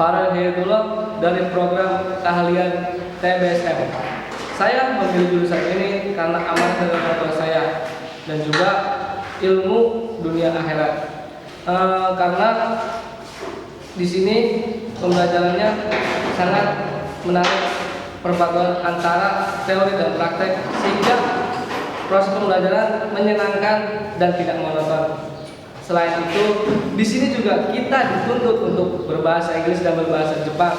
Farel Hidayatullah dari program keahlian TBSM. Saya memilih jurusan ini karena amanah dari orang tua saya dan juga ilmu dunia akhirat. Karena di sini pembelajarannya sangat menarik perpaduan antara teori dan praktek sehingga proses pembelajaran menyenangkan dan tidak monoton. Selain itu, di sini juga kita dituntut untuk berbahasa Inggris dan berbahasa Jepang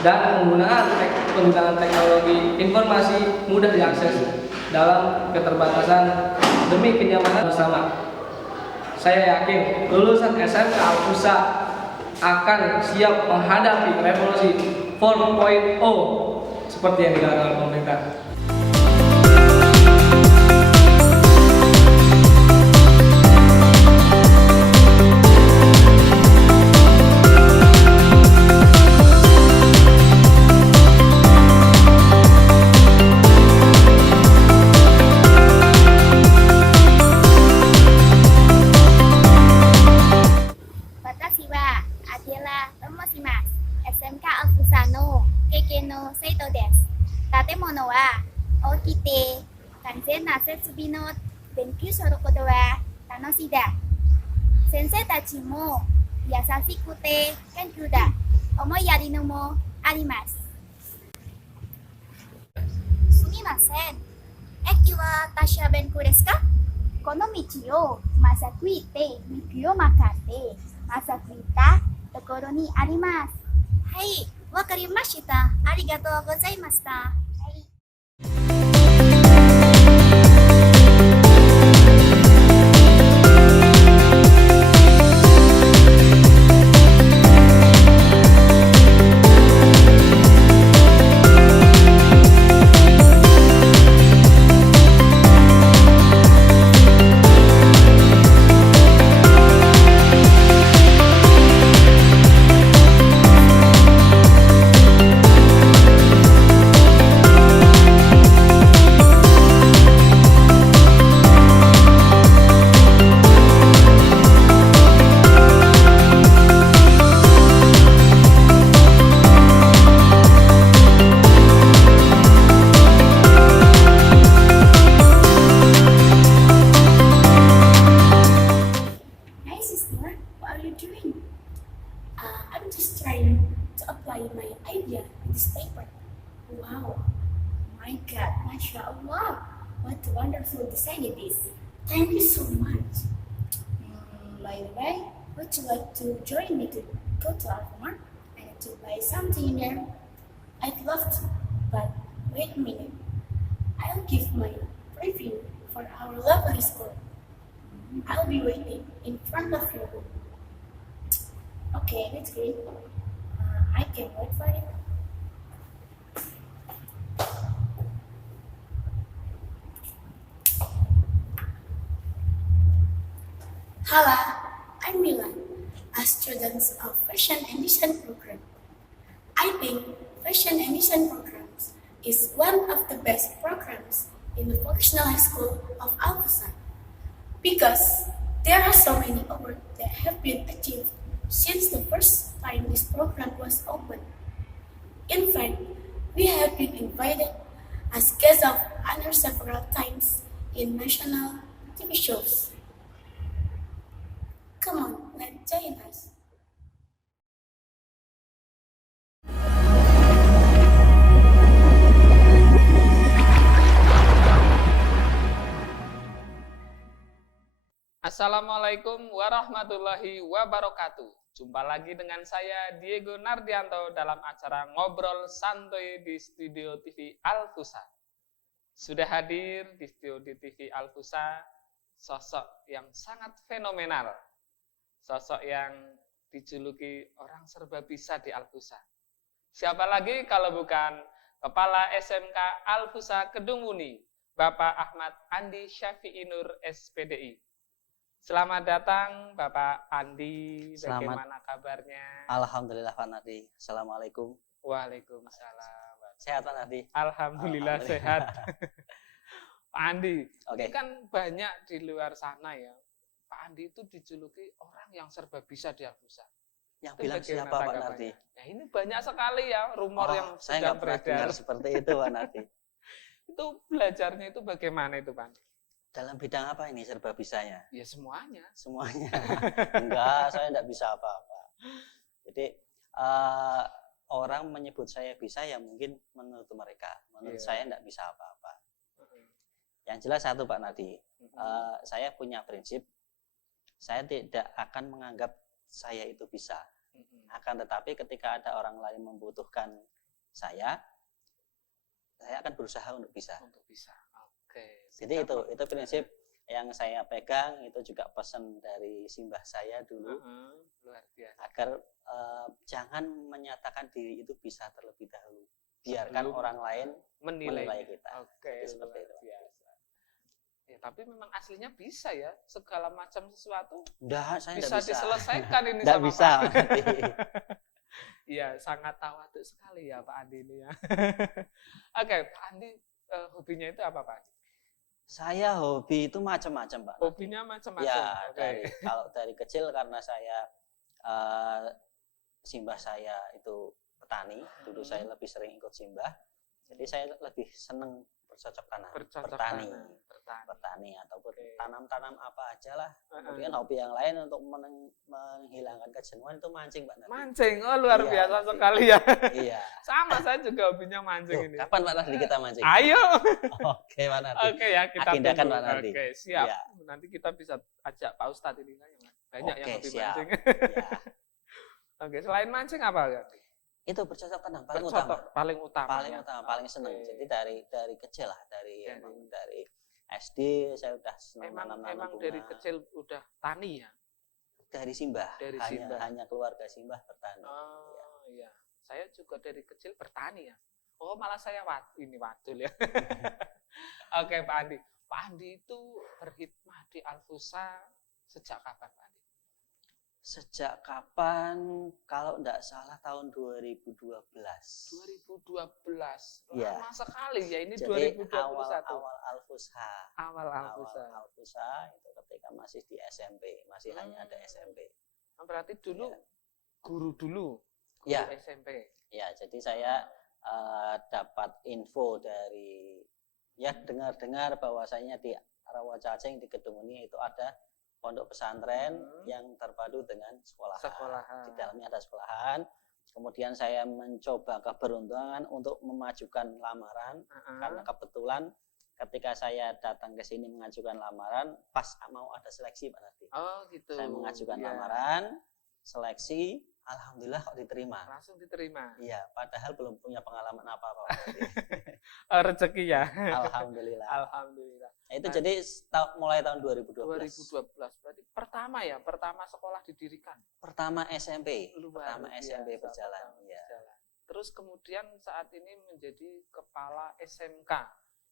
dan penggunaan teknologi informasi mudah diakses dalam keterbatasan demi kenyamanan bersama. Saya yakin lulusan SMK Al-Fusa akan siap menghadapi revolusi 4.0 seperti yang dilakukan oleh pemerintah. SMK Al-Fusa no Keike no Seito desu. 建物は大きくて完全な設備の勉強することは楽しいだ。先生たちも優しくて謙虚だ。思いやりのもあります。すみません。駅は達者弁庫ですか？この道をまっすぐ行って道を曲がってまっすぐ行ったところにあります。はい、わかりました。ありがとうございました。はい。I'm just trying to apply my idea in this paper. Wow, my God, MashaAllah, what a wonderful design it is. Thank you so much. By the way, would you like to join me to go to Alfamart and to buy something there? I'd love to, but wait a minute. I'll give my preview for our lovely school. I'll be waiting in front of your room. Okay, that's great. I can wait for it. Hello, I'm Milan, a student of Fashion and Design program. I think Fashion and Design programs is one of the best programs in the Vocational High School of Al-Fusa because there are so many awards that have been achieved since the first time this program was opened. In fact, we have been invited as guests of honor several times in national TV shows. Come on, let's join us. Assalamualaikum warahmatullahi wabarakatuh. Jumpa lagi dengan saya Diego Nardianto dalam acara Ngobrol Santuy di Studio TV Al-Fusa. Sudah hadir di Studio TV Al-Fusa sosok yang sangat fenomenal. Sosok yang dijuluki orang serba bisa di Al-Fusa. Siapa lagi kalau bukan Kepala SMK Al-Fusa Kedung Muni, Bapak Ahmad Andi Syafi'i Nur SPDI. Selamat datang Bapak Andi, bagaimana kabarnya? Alhamdulillah Pak Nardi. Assalamualaikum. Waalaikumsalam. Sehat Pak Nardi? Alhamdulillah sehat. Pak Andi, Oke. ini kan banyak di luar sana ya. Pak Andi itu dijuluki orang yang serba bisa di Al-Fusa. Yang Itu bilang bagaimana siapa Pak tanggapannya? Nardi? Ya, ini banyak sekali ya rumor yang Saya sedang nggak pernah beredar. dengar seperti itu Pak Nardi. Itu belajarnya itu bagaimana itu Pak Andi? Dalam bidang apa ini serba bisanya? Ya semuanya. Semuanya. Enggak, saya enggak bisa apa-apa. Jadi orang menyebut saya bisa ya mungkin menurut mereka. Menurut Iya. saya enggak bisa apa-apa. Yang jelas satu Pak Nardi, saya punya prinsip, saya tidak akan menganggap saya itu bisa. Akan tetapi ketika ada orang lain membutuhkan saya akan berusaha untuk bisa. Untuk bisa. Oke. Jadi itu prinsip yang saya pegang, itu juga pesan dari simbah saya dulu, Luar biasa. agar jangan menyatakan diri itu bisa terlebih dahulu. Biarkan Sebelum orang lain menilai menilai kita. Oke, Jadi seperti luar itu. biasa. Ya, tapi memang aslinya bisa ya, segala macam sesuatu Enggak, saya bisa enggak bisa. diselesaikan ini Enggak sama bisa. Pak. Nanti. Iya, sangat tawaduk sekali ya Pak Andi ini ya. Oke, Pak Andi hobinya itu apa Pak Andi? Saya hobi itu macam-macam, Pak. Hobinya macam-macam. Ya, Oke. kalau dari kecil karena saya simbah saya itu petani, dulu saya lebih sering ikut simbah. Jadi saya lebih senang bercocok tanam, Bercocok bertani. tanam, bertani. Bertani ataupun Oke. tanam-tanam apa aja lah. Kemudian hobi yang lain untuk menghilangkan kejenuhan itu mancing, Pak Nardi. Mancing, oh luar Iya, biasa mancing. sekali ya. Iya. Sama saya juga hobinya mancing Tuh, ini. kapan Pak Nardi kita mancing? Ayo. Oke, Pak Nardi. Oke ya, kita Agendakan, tunggu. Pak Nardi. Oke, siap. Iya. Nanti kita bisa ajak Pak Ustadz ini kan. Banyak yang Oke, hobi siap. mancing. Ya. Oke, selain mancing apa ya? Itu bercocok tanam paling Bercocok, utama. paling utama. Paling ya. utama, paling seneng. Oke. Jadi dari kecil lah, dari SD saya udah senang Emang nanam bunga. dari kecil udah tani ya? Dari simbah. Dari hanya, simbah. hanya keluarga simbah bertani. Oh iya. Saya juga dari kecil bertani ya. Oh malah saya ini wadul ya. Oke Pak Andi. Pak Andi itu berkhidmah di Al-Fusa sejak kapan Pak Andi? Sejak kapan? Kalau enggak salah tahun 2012. 2012. Iya. Lama sekali ya ini Jadi 2021. awal Al-Fusha. Awal Al-Fusa. Al-Fusha itu ketika masih di SMP, masih hanya ada SMP. Berarti dulu Ya. guru dulu. Guru Ya. SMP. Ya, jadi saya dapat info dari dengar-dengar bahwasanya di Rawacacing di Kedung Uni itu ada pondok pesantren yang terpadu dengan sekolahan. Sekolahan. Di dalamnya ada sekolahan. Kemudian saya mencoba keberuntungan untuk memajukan lamaran karena kebetulan ketika saya datang ke sini mengajukan lamaran pas mau ada seleksi Pak Nardi. Oh gitu. Saya mengajukan Iya. lamaran, seleksi, alhamdulillah kok diterima. Langsung diterima. Iya, padahal belum punya pengalaman apa-apa. Pak Nardi. Rezeki ya. Alhamdulillah. Alhamdulillah. Nah, itu jadi mulai tahun 2012. 2012 berarti pertama ya, pertama sekolah didirikan. Pertama SMP. Luar Pertama biasa, SMP berjalan. pertama Ya. berjalan. Terus kemudian saat ini menjadi kepala SMK.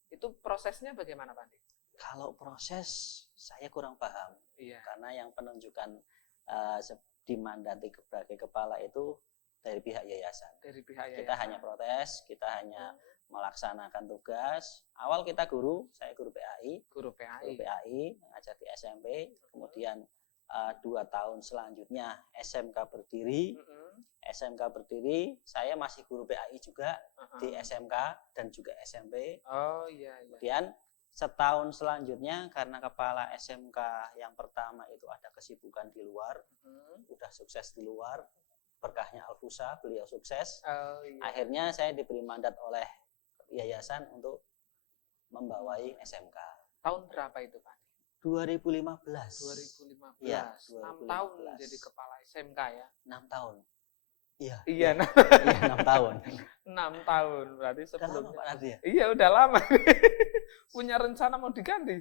Itu prosesnya bagaimana Pak Andi? Kalau proses saya kurang paham Iya. karena yang penunjukan dimandati sebagai kepala itu dari pihak yayasan. Dari pihak yayasan. Kita hanya protes, kita hanya melaksanakan tugas. Awal kita guru, saya guru PAI. Guru Guru PAI. PAI ngajar di SMP. Kemudian 2 tahun selanjutnya SMK berdiri. SMK berdiri, saya masih guru PAI juga di SMK dan juga SMP. Oh iya iya. Kemudian setahun selanjutnya karena kepala SMK yang pertama itu ada kesibukan di luar, udah sukses di luar, berkahnya Al-Fusa, beliau sukses. Oh iya. Akhirnya saya diberi mandat oleh yayasan untuk membawai SMK. Tahun berapa itu Pak? 2015. 2015. Iya, 6 tahun 2015. jadi kepala SMK ya. 6 tahun. Iya. Iya, Iya, 6 tahun. 6 tahun berarti Udah lama sebelumnya. Pak Nardi ya? Iya, udah lama. Punya rencana mau diganti?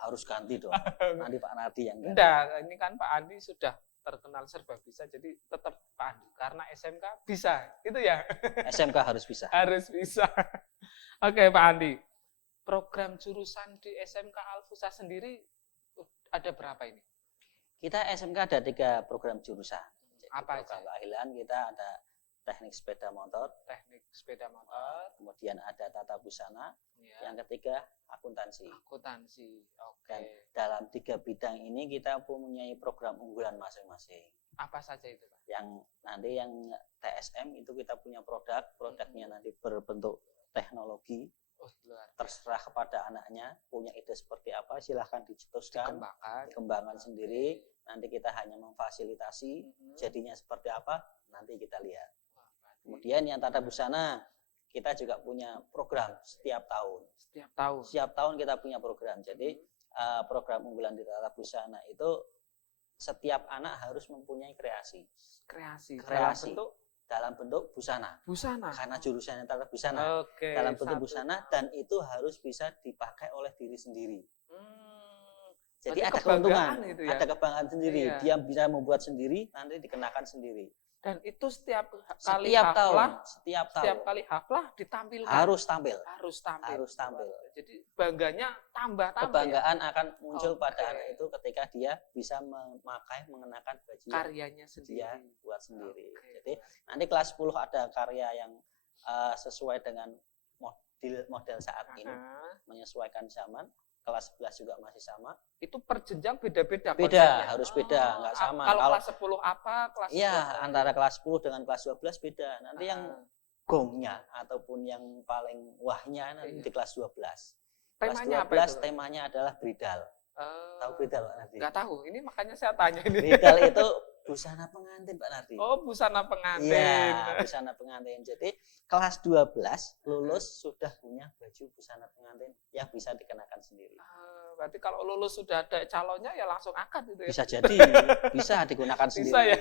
Harus ganti dong. Nanti Pak Nardi yang ganti. Enggak, ini kan Pak Andi sudah terkenal serba bisa, jadi tetap Pak Andi karena SMK bisa, gitu ya. SMK harus bisa. Harus bisa. Oke Pak Andi, program jurusan di SMK Al-Fusa sendiri ada berapa ini? Kita SMK ada 3 program jurusan. Jadi Apa program aja? keahlian kita ada teknik sepeda motor, teknik sepeda motor, kemudian ada tata busana, ya, yang ketiga akuntansi. akuntansi. Dan Oke. dalam 3 bidang ini kita mempunyai program unggulan masing-masing. Apa saja itu, Pak? Yang nanti yang TSM itu kita punya produknya nanti berbentuk teknologi, Oh, luar biasa. terserah kepada anaknya punya ide seperti apa, silahkan dicetuskan, Dikembangkan. sendiri. Nanti kita hanya memfasilitasi, jadinya seperti apa nanti kita lihat. Wah, berarti Kemudian yang tata busana kita juga punya program setiap tahun. setiap tahun. Setiap tahun kita punya program. Jadi program unggulan di tata busana itu setiap anak harus mempunyai kreasi Kreasi. Kreasi. Dalam bentuk dalam bentuk busana. busana. Karena jurusannya tata busana. Oke. Dalam bentuk satu. busana dan itu harus bisa dipakai oleh diri sendiri. Jadi Berarti ada kebanggaan keuntungan, itu ya? ada kebanggaan sendiri. Iya. Dia bisa membuat sendiri, nanti dikenakan sendiri. Dan itu setiap kali Setiap tahun, haflah, setiap setiap tahun kali haflah ditampilkan. harus tampil. harus tampil. Harus tampil. Jadi bangganya tambah ya? Kebanggaan akan muncul Oke. pada anak itu ketika dia bisa memakai mengenakan baju yang karyanya sendiri. dia buat sendiri. Oke. Jadi nanti kelas 10 ada karya yang sesuai dengan model saat ini, Aha. menyesuaikan zaman. Kelas 11 juga masih sama. Itu per jenjang beda-beda Beda, konsepnya? harus beda, nggak sama. Kalau Kalau- kelas 10 apa, kelas Iya, 11 antara kelas 10 dengan kelas 12 beda. Nanti yang Ah. gongnya ataupun yang paling wahnya nanti Iya. di kelas 12. Kelas temanya apa 12 itu? temanya adalah bridal. Tahu bridal Pak Nardi? Nggak tahu. Ini makanya saya tanya ini. Bridal itu busana pengantin Pak Nardi. Oh, busana pengantin. Iya, busana pengantin. Jadi kelas 12 lulus sudah punya baju busana pengantin yang bisa dikenakan sendiri. Berarti kalau lulus sudah ada calonnya ya langsung akad itu ya. Bisa jadi, bisa digunakan sendiri. Bisa ya.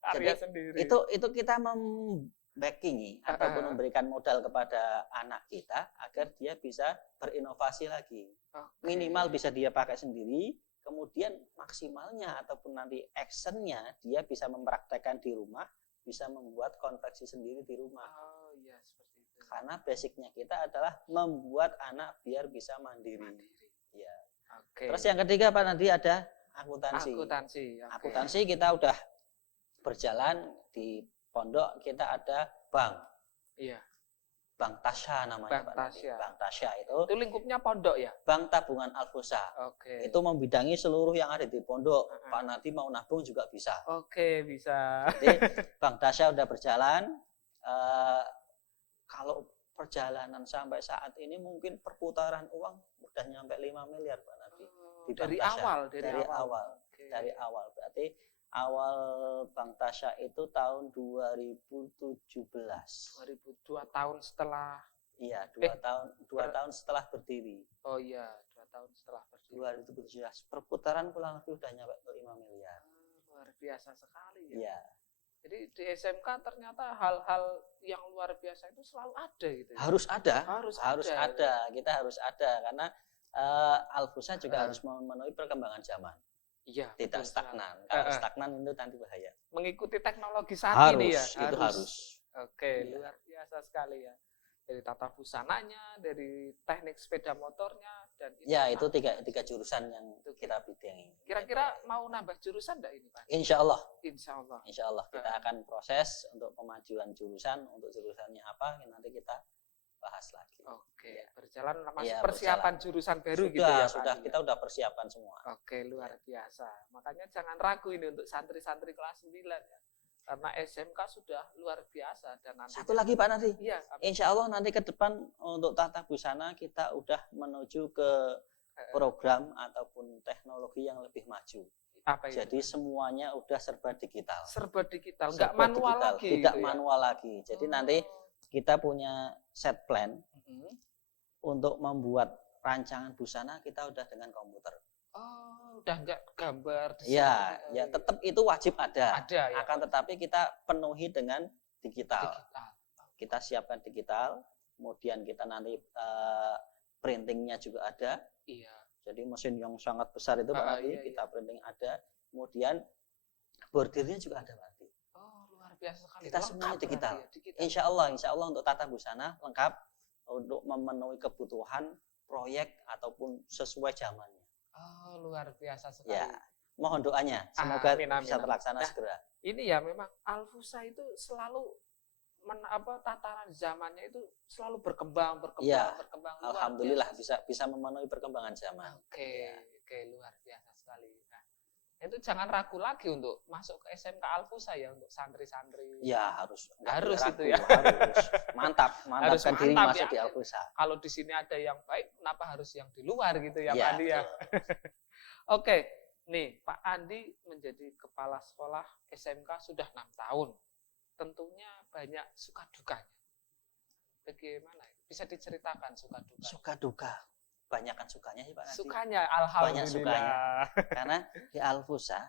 Karya Jadi, sendiri. Itu kita membackingi ataupun memberikan modal kepada anak kita agar dia bisa berinovasi lagi. Oke. Minimal bisa dia pakai sendiri, kemudian maksimalnya ataupun nanti actionnya dia bisa mempraktekkan di rumah, bisa membuat konveksi sendiri di rumah. Oh iya, seperti itu. Karena basicnya kita adalah membuat anak biar bisa mandiri. Ya. Oke. Terus yang ketiga Pak nanti ada akuntansi. Akuntansi. Oke. Akuntansi kita udah berjalan di pondok, kita ada bank. Iya. Bank Tasya namanya Bank Pak Nadi. Tasya. Bank Tasya itu Itu lingkupnya pondok ya? Bank Tabungan Alfusa. Oke. Itu membidangi seluruh yang ada di pondok. Pak Nadi mau nabung juga bisa. Oke, bisa. Jadi Bank Tasya udah berjalan. Kalau perjalanan sampai saat ini mungkin perputaran uang udah nyampe 5 miliar Pak Nadi. Di Bank Dari Tasya. awal, Dari awal. Oke. Dari awal. Berarti awal Bank Tasya itu tahun 2017. 2002 tahun setelah. Iya, 2 tahun setelah berdiri. Oh iya, 2 tahun setelah berdiri. 2017. Perputaran kurang lebih udah nyampe ke 5 miliar. Luar biasa sekali ya. Iya. Jadi di SMK ternyata hal-hal yang luar biasa itu selalu ada gitu. Ya? Harus ada. Harus ada. Kita harus ada karena Alfusa juga harus memenuhi perkembangan zaman. Iya. Tidak betul stagnan. sekali. Kalau stagnan itu nanti bahaya. Mengikuti teknologi saat ini ya. Itu harus. Oke, Iya. luar biasa sekali ya. Dari tata busananya, dari teknik sepeda motornya, dan Ya, itu tiga jurusan yang Itu kita bidangi. Kira-kira mau nambah jurusan enggak ini Pak? Insya Allah. Insya Allah. Insya Allah kita akan proses untuk pemajuan jurusan. Untuk jurusannya apa nanti kita bahas lagi. Oke, Iya. berjalan masih Iya, persiapan jurusan baru Sudah, gitu ya Pak? sudah kita udah persiapan semua. Oke, luar biasa. Makanya jangan ragu ini untuk santri-santri kelas 9 ya. Karena SMK sudah luar biasa dan nanti Satu lagi Pak Nadi. Iya, Insya Allah nanti ke depan untuk tata busana kita udah menuju ke program ataupun teknologi yang lebih maju. apa itu? Jadi semuanya udah serba digital. Serba digital, enggak Serba manual digital, lagi. tidak gitu ya? manual lagi. Jadi nanti kita punya set plan Mhm. untuk membuat rancangan busana kita udah dengan komputer. Oh, udah enggak gambar Ya, desain, ya gitu. tetap itu wajib ada. Ada ya. Akan tetapi kita penuhi dengan digital. Digital. Kita siapkan digital, kemudian kita nanti printingnya juga ada. Iya. Jadi mesin yang sangat besar itu Pak Nadi, iya, kita printing ada. Kemudian bordirnya juga ada Pak Nadi. Oh, luar biasa sekali. Kita Lengkap semuanya berarti digital. ya, digital. Insya Allah untuk tata busana lengkap untuk memenuhi kebutuhan proyek ataupun sesuai zamannya. Oh, luar biasa sekali. Ya, mohon doanya semoga Amin, amin, bisa amin. terlaksana Nah, segera. Ini ya memang Alfusa itu selalu tataran zamannya itu selalu berkembang Iya, berkembang luar Alhamdulillah biasa. bisa memenuhi perkembangan zaman. Oke, Ya. oke, luar biasa sekali. Nah, itu jangan ragu lagi untuk masuk ke SMK Alfusa ya, untuk santri-santri. Ya harus Harus ragu, itu ya. Harus Harus mantapkan diri mantap masuk ya. di Alfusa. Kalau di sini ada yang baik, kenapa harus yang di luar gitu ya, Iya, Pak Andi ya? betul. Oke, nih Pak Andi menjadi kepala sekolah SMK sudah 6 tahun. Tentunya banyak suka dukanya. Bagaimana? Bisa diceritakan suka duka? Suka duka. Banyakan sukanya sih Pak Nadi. Sukanya, Banyak alhamdulillah. sukanya. Karena di Alfusa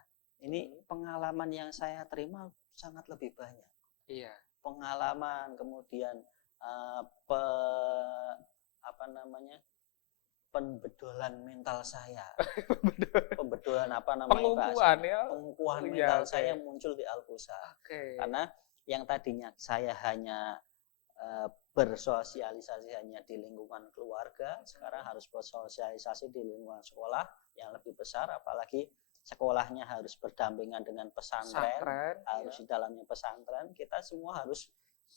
ini pengalaman yang saya terima sangat lebih banyak. Iya. Pengalaman, kemudian pembedolan mental saya. Pembedolan Pengukuhan ya. pengukuhan Oh, iya, mental oke. saya muncul di Alfusa. Oke. Karena yang tadinya saya hanya bersosialisasi hanya di lingkungan keluarga, sekarang harus bersosialisasi di lingkungan sekolah yang lebih besar, apalagi sekolahnya harus berdampingan dengan pesantren, harus di dalamnya pesantren, kita semua harus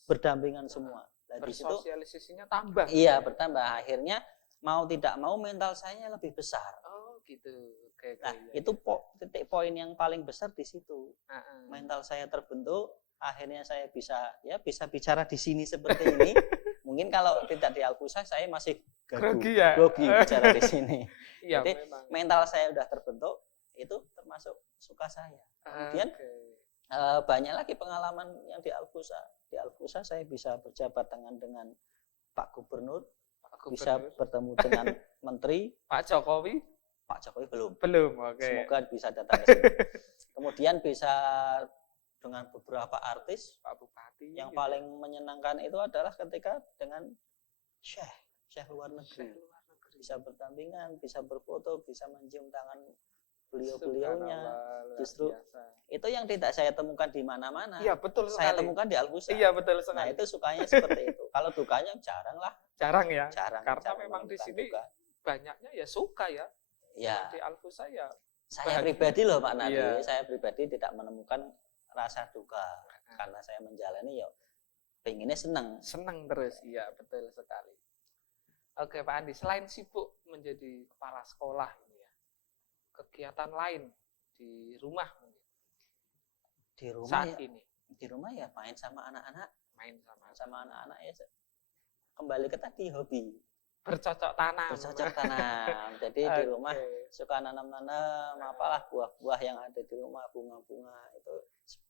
berdampingan semua. Nah, di situ Bersosialisasinya tambah. iya bertambah, akhirnya mau tidak mau mental saya lebih besar. Oh, gitu. Oke, Nah, iya. itu titik poin yang paling besar di situ. Heeh. Mental saya terbentuk, akhirnya saya bisa bicara di sini seperti ini. Mungkin kalau tidak di Alfusa saya masih Grogi ya? grogi bicara di sini. Iya, Jadi memang. mental saya udah terbentuk, itu termasuk suka saya. Kemudian Oke. banyak lagi pengalaman yang di Alfusa. Di Alfusa saya bisa berjabat tangan dengan Pak Gubernur, Pak bisa Gubernur. bertemu dengan Menteri. Pak Jokowi Pak Jokowi belum. belum. Oke. Semoga bisa datang ke sini. Kemudian bisa dengan beberapa artis. Pak Bupati. Yang gitu. paling menyenangkan itu adalah ketika dengan Syekh luar negeri. Syekh luar negeri. Bisa bertandingan, bisa berfoto, bisa mencium tangan beliau-beliaunya. Subhanallah, luar Justru biasa. itu yang tidak saya temukan di mana-mana. Iya, betul sekali. Saya temukan di Alfusa. Iya, betul Nah, sekali. itu sukanya seperti itu. Kalau dukanya jarang lah, Jarang ya. jarang. Karena jarang memang di menemukan sini duka. banyaknya ya suka ya. Ya, Di Alfusa ya. saya bahagia. pribadi loh Pak Nadi, Iya. saya pribadi tidak menemukan rasa duka karena saya menjalani ya pengennya senang. Senang terus. Iya, betul sekali. Oke, Pak Andi, selain sibuk menjadi kepala sekolah ini ya, kegiatan lain di rumah mungkin Di rumah saat ya, ini di rumah ya main sama anak-anak, main sama ya kembali ke tadi hobi bercocok tanam. bercocok tanam. Jadi di rumah Oke. suka nanam-nanam apalah buah-buah yang ada di rumah, bunga-bunga itu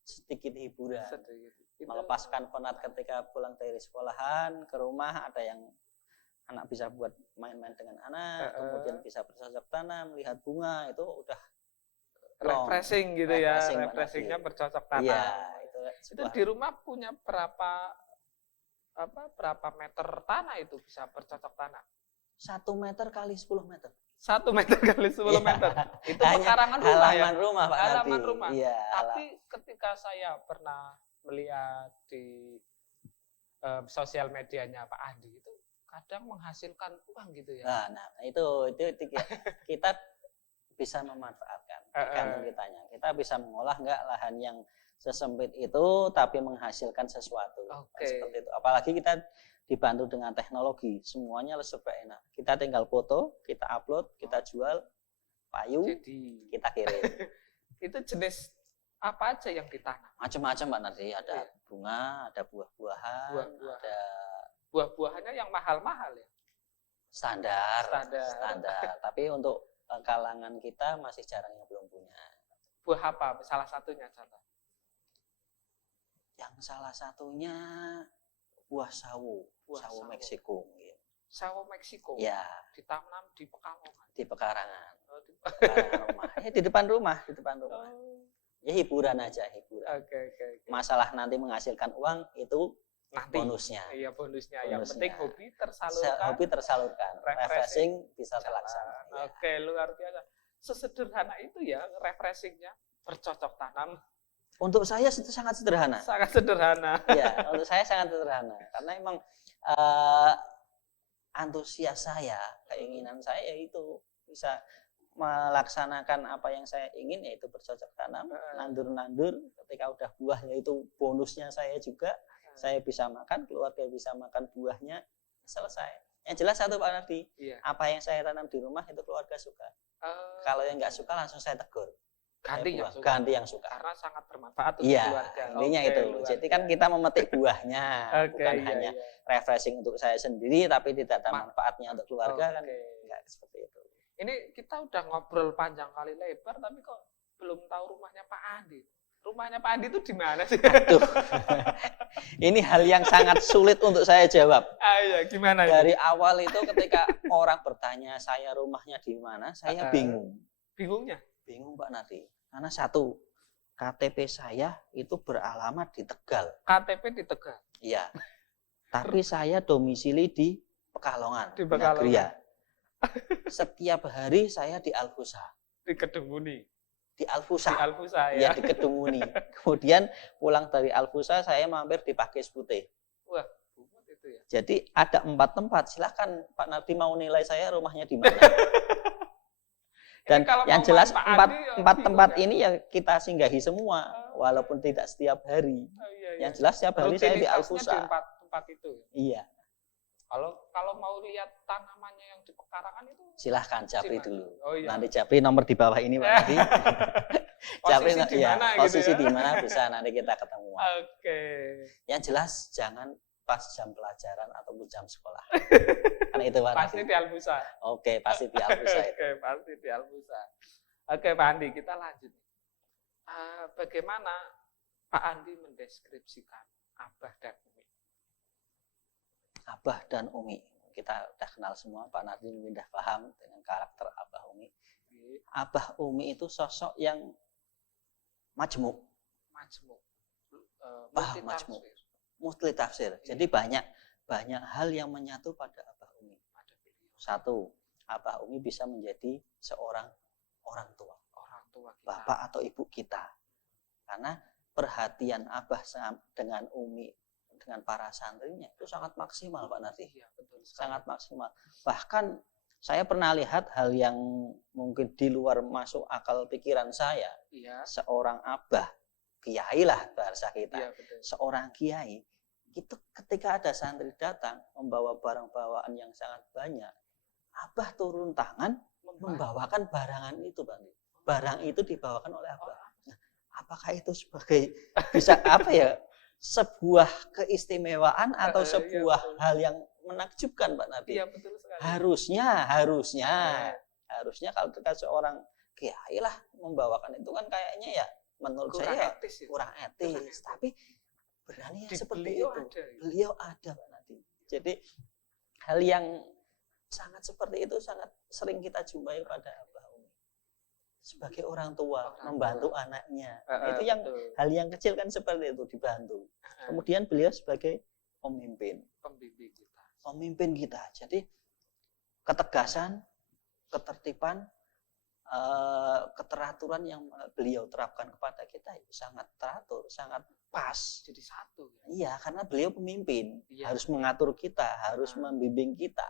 sedikit hiburan. Sedikit. Itu- Melepaskan penat ketika pulang dari sekolahan ke rumah, ada yang anak bisa buat main-main dengan anak, kemudian bisa bercocok tanam, lihat bunga, itu udah refreshing gitu ya. Refreshing banget, Refreshingnya iya. bercocok tanam. iya Itu sebuah- di rumah punya berapa meter tanah itu bisa bercocok tanam? 1 meter kali 10 meter. 1 meter kali 10 Iya. meter. Itu Hanya pekarangan rumah ya. halaman rumah Pak Halaman Nadi. rumah. Iya, Tapi ketika saya pernah melihat di sosial medianya Pak Andi itu kadang menghasilkan uang gitu ya. nah itu kita bisa memanfaatkan tergantung kitanya. Kita bisa mengolah nggak lahan yang sesempit itu tapi menghasilkan sesuatu. Oke. Seperti itu. Apalagi kita dibantu dengan teknologi, semuanya serba enak. Kita tinggal foto, kita upload, kita jual, payu, Jadi kita kirim. itu jenis apa aja yang ditanam? Macam-macam Mbak Nardi, ada Iya. bunga, ada buah-buahan, Buah-buahan. ada Buah-buahannya yang mahal-mahal ya. standar. Standar. Tapi untuk kalangan kita masih jarang yang belum punya. Buah apa? Salah satunya contoh. Yang salah satunya buah sawo, Buah sawo sawo. Meksiko. Gitu. Sawo Meksiko. Ya, Ditanam di Pekalongan. di pekarangan. Oh, di- Pekarangan rumah. Di depan rumah, di depan rumah. Oh, Ya hiburan aja, hiburan. Oke. Masalah nanti menghasilkan uang itu Nanti. bonusnya. Iya, bonusnya. Yang Bonusnya. penting hobi tersalurkan. Hobi tersalurkan, refreshing bisa terlaksana. Ya. Oke, luar biasa. Sesederhana itu ya refreshingnya bercocok tanam. Untuk saya itu sangat sederhana. Sangat sederhana. Ya, untuk saya sangat sederhana karena emang antusias saya, keinginan saya itu bisa melaksanakan apa yang saya ingin, yaitu bercocok tanam, nandur-nandur. Ketika udah buahnya itu bonusnya saya juga, saya bisa makan, keluarga bisa makan buahnya, selesai. Yang jelas satu Pak Nardi, Iya. apa yang saya tanam di rumah itu keluarga suka. Kalau yang nggak suka langsung saya tegur. ganti Saya yang buang. suka. Ganti yang suka. Karena sangat bermanfaat untuk Iya, keluarga. intinya Oke, itu. luar Jadi kan biasa. kita memetik buahnya, Oke, bukan iya, hanya iya. refreshing untuk saya sendiri, tapi tidak ada manfaatnya untuk keluarga kan. Oke. Enggak seperti itu. Ini kita udah ngobrol panjang kali lebar, tapi kok belum tahu rumahnya Pak Andi. Rumahnya Pak Andi itu di mana sih? Aduh, ini hal yang sangat sulit untuk saya jawab. Iya, gimana ini? Dari awal itu ketika orang bertanya saya rumahnya di mana, saya bingung. Bingungnya? Bingung Pak Nardi. Karena satu, KTP saya itu beralamat di Tegal. KTP di Tegal. Iya. Tapi saya domisili di Pekalongan. Di Pekalongan. Nagria. Setiap hari saya di Alfusa. Di Kedung Muni. Di Alfusa. Di Alfusa Ya, ya. di Kedung Muni. Kemudian pulang dari Alfusa saya mampir di Pakis Putih. Wah, bumut itu ya. Jadi ada 4 tempat. Silakan Pak Nardi mau nilai saya rumahnya di mana. Dan Ini kalau yang mau jelas Pak empat Andi, ya empat bingung tempat ya. ini ya kita singgahi semua, walaupun tidak setiap hari. Oh, iya, iya. Yang jelas setiap hari saya di Rutinitasnya Alfusa. di tempat itu ya. Iya, Kalau mau lihat tanamannya yang di pekarangan itu silahkan Japri Gimana? dulu. Oh iya. Nanti Japri nomor di bawah ini Pak Nardi. Japri Posisi di ya, mana gitu posisi ya. di mana bisa nanti kita ketemuan. Oke. Yang jelas jangan pas jam pelajaran ataupun jam sekolah. Karena itu Pak Pasti Nardi. di Alfusa. Oke, pasti di Alfusa itu. Oke, pasti di Alfusa. Oke, Pak Andi, kita lanjut. Bagaimana Pak Andi mendeskripsikan Abah dan Umi? Abah dan Umi. Kita udah kenal semua, Pak Nardi sudah paham dengan karakter Abah Umi. Abah Umi itu sosok yang majmuk, Majmuk. majmuk. Multitafsir. Jadi banyak hal yang menyatu pada Abah Umi. Satu, Abah Umi bisa menjadi seorang orang tua, Orang tua kita. bapak atau ibu kita. Karena perhatian Abah dengan Umi, dengan para santrinya itu sangat maksimal Pak Nardi. Iya, betul sekali. Sangat maksimal. Bahkan saya pernah lihat hal yang mungkin di luar masuk akal pikiran saya. Iya, Seorang abah, kiai lah bahasa kita. iya betul. Seorang kiai, itu ketika ada santri datang membawa barang bawaan yang sangat banyak, abah turun tangan membawakan barangan itu, Bang. Barang itu dibawakan oleh abah. Nah, apakah itu sebagai bisa apa ya? Sebuah keistimewaan atau Iya, sebuah betul. hal yang menakjubkan, Pak Nardi? Iya, betul sekali. Harusnya kalau seorang kiai lah membawakan itu kan kayaknya ya menurut Kurang saya etis ya. kurang etis. Tapi berani Di seperti beliau itu. ada ya. Beliau ada Pak Nardi. Jadi hal yang sangat seperti itu sangat sering kita jumpai pada Abah Umi. Sebagai orang tua membantu anaknya. Itu yang Betul. hal yang kecil kan seperti itu dibantu. Kemudian beliau sebagai pemimpin. Pembimbing kita. Pemimpin kita. Jadi ketegasan, ketertiban, keteraturan yang beliau terapkan kepada kita itu sangat teratur, sangat pas. Jadi satu ya. Iya, karena beliau pemimpin, Iya. harus mengatur kita, harus Ah. membimbing kita.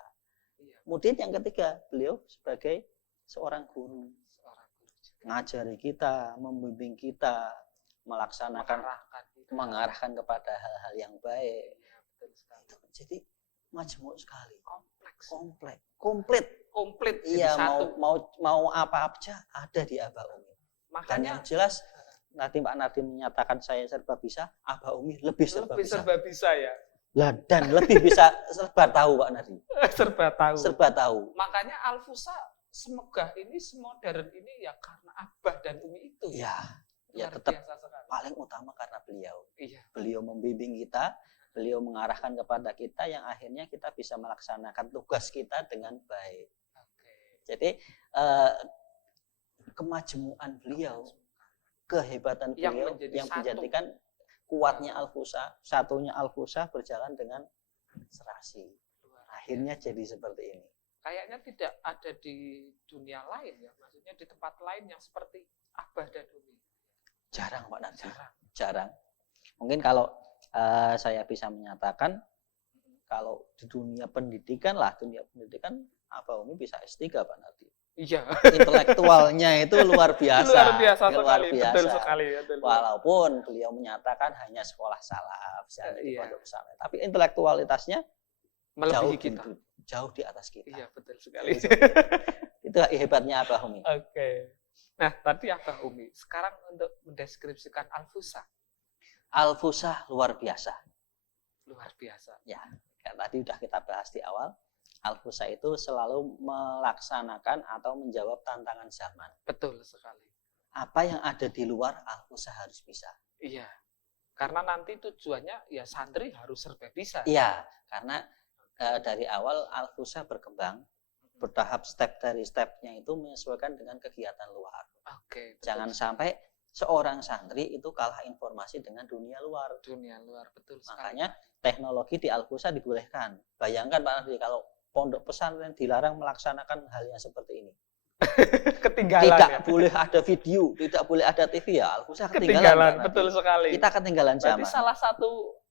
Iya, Kemudian yang ketiga, beliau sebagai seorang guru, seorang guru juga. ngajari kita, membimbing kita, melaksanakan, Mengarahkan kita. mengarahkan kepada hal-hal yang baik. Iya, betul sekali. Itu jadi majemuk sekali, Kompleks. komplit. Komplit jadi Iya, satu. mau apa aja ada di Abah Umi. Dan Makanya yang jelas nanti Pak Nardi menyatakan saya serba bisa, Abah Umi lebih serba lebih bisa. serba bisa ya. Lah, dan lebih bisa serba tahu Pak Nardi. Serba tahu. Serba tahu. Makanya Alfusa semegah ini, semodern ini ya karena Abah dan Umi itu. Iya, ya Luar tetap biasa sekali. paling utama karena beliau. Iya. Beliau membimbing kita, beliau mengarahkan kepada kita yang akhirnya kita bisa melaksanakan tugas kita dengan baik. Oke. Jadi kemajemukan beliau, kehebatan Yang beliau menjadi yang satu. menjadikan kuatnya Alfusa, satunya Alfusa berjalan dengan serasi. Akhirnya jadi seperti ini. Kayaknya tidak ada di dunia lain ya, maksudnya di tempat lain yang seperti Abah dan Umi. Jarang Pak Nardi, Jarang. jarang. Mungkin kalau saya bisa menyatakan, kalau di dunia pendidikan Abah Umi bisa S3 Pak Nardi. Iya. Intelektualnya itu luar biasa. Luar biasa Luar sekali. biasa. Betul sekali. Betul. Walaupun beliau menyatakan hanya sekolah salaf, di Iya. pondok pesantren, tapi intelektualitasnya Melebihi kita. jauh di atas kita. Iya, betul sekali. Itu hebatnya Abah Umi. Oke. Nah, tadi Abah Umi. Sekarang untuk mendeskripsikan Al-Fusah. Al-Fusah luar biasa. Luar biasa. Ya, kan tadi udah kita bahas di awal. Al-Fusah itu selalu melaksanakan atau menjawab tantangan zaman. Betul sekali. Apa yang ada di luar, Al-Fusah harus bisa. Iya. Karena nanti tujuannya ya santri harus serba bisa. Iya, karena dari awal Al-Fusah berkembang, bertahap step dari stepnya itu menyesuaikan dengan kegiatan luar. Oke. Betul. Jangan sampai seorang santri itu kalah informasi dengan dunia luar. Dunia luar, betul sekali. Makanya teknologi di Al-Fusah dibolehkan. Bayangkan Pak Nardi, kalau pondok pesantren dilarang melaksanakan hal yang seperti ini. Ketinggalan. Tidak Ya? boleh ada video, tidak boleh ada TV ya. Al-Fusah Ketinggalan, Pak betul Nardi. sekali. Kita ketinggalan Berarti zaman. salah satu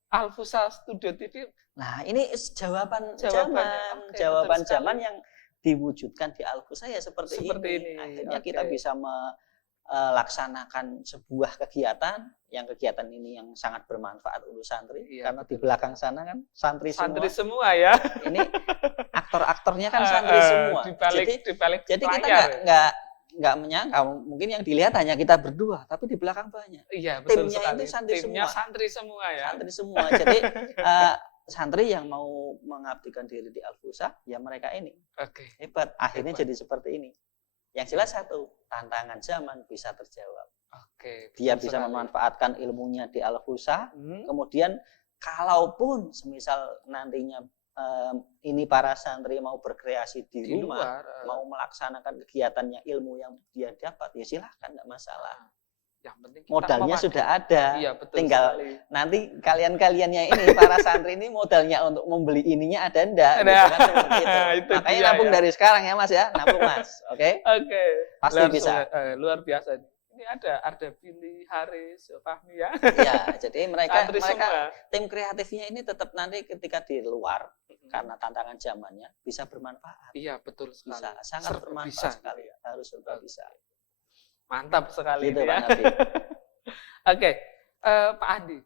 Al-Fusah Studio TV. Nah, ini jawaban Jawabannya. zaman, Oke, jawaban betul sekali. zaman yang diwujudkan di Al-Fusah ya seperti ini. Akhirnya kita Oke. bisa melaksanakan sebuah kegiatan ini yang sangat bermanfaat untuk santri, Iya, karena di betul belakang sana kan santri semua ya. ini aktor-aktornya kan santri semua. Di balik Jadi kita layar. nggak menyangka mungkin yang dilihat hanya kita berdua, tapi di belakang banyak Iya, betul timnya sekali. itu santri Timnya semua. santri semua ya. santri semua. Jadi santri yang mau mengabdikan diri di Al-Fusah ya mereka ini Oke. hebat. Akhirnya Hebat. jadi seperti ini. Yang jelas satu, tantangan zaman bisa terjawab. Oke. Dia betul bisa sekali. memanfaatkan ilmunya di Al-Fusah. Hmm, Kemudian kalaupun semisal nantinya ini para santri mau berkreasi di di rumah, luar. mau melaksanakan kegiatannya, ilmu yang dia dapat, ya silahkan, nggak masalah. Yang penting kita Modalnya memakai. sudah ada. Iya, betul Tinggal sekali. nanti kalian-kaliannya ini, para santri ini modalnya untuk membeli ininya ada enggak? Ada. Gitu kan, seperti itu. Itu Makanya dia, nabung ya. dari sekarang ya Mas ya, nabung Mas. Oke? Oke. Pasti bisa. Luar biasa. Ini ada Billy Haris, Fahmi ya. Ya, jadi mereka Santri semua. tim kreatifnya ini tetap nanti ketika di luar karena tantangan zamannya bisa bermanfaat. Iya, betul sekali. Bisa, sangat Serba bermanfaat bisa. sekali. Harus serba Oke. bisa. Mantap sekali Gitu ini Pak ya. Nabi. Oke, Pak Andi,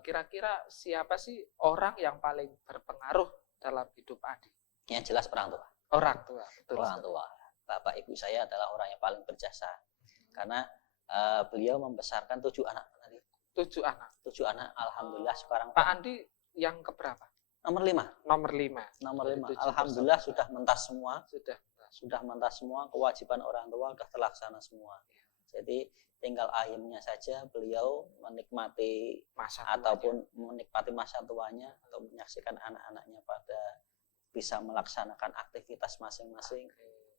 kira-kira siapa sih orang yang paling berpengaruh dalam hidup Andi? Yang jelas orang tua. Orang tua, betul. Orang tua. Bapak ibu saya adalah orang yang paling berjasa. Karena beliau membesarkan 7 anak. 7 anak. 7 anak, alhamdulillah sekarang Pak Andi yang keberapa? nomor 5. Nomor 5. Nomor Dari 5. 7 Alhamdulillah sudah mentas semua. Sudah. Mentas semua, kewajiban orang tua sudah terlaksana semua. Jadi tinggal akhirnya saja beliau menikmati Masa ataupun menikmati masa tuanya atau menyaksikan anak-anaknya pada bisa melaksanakan aktivitas masing-masing.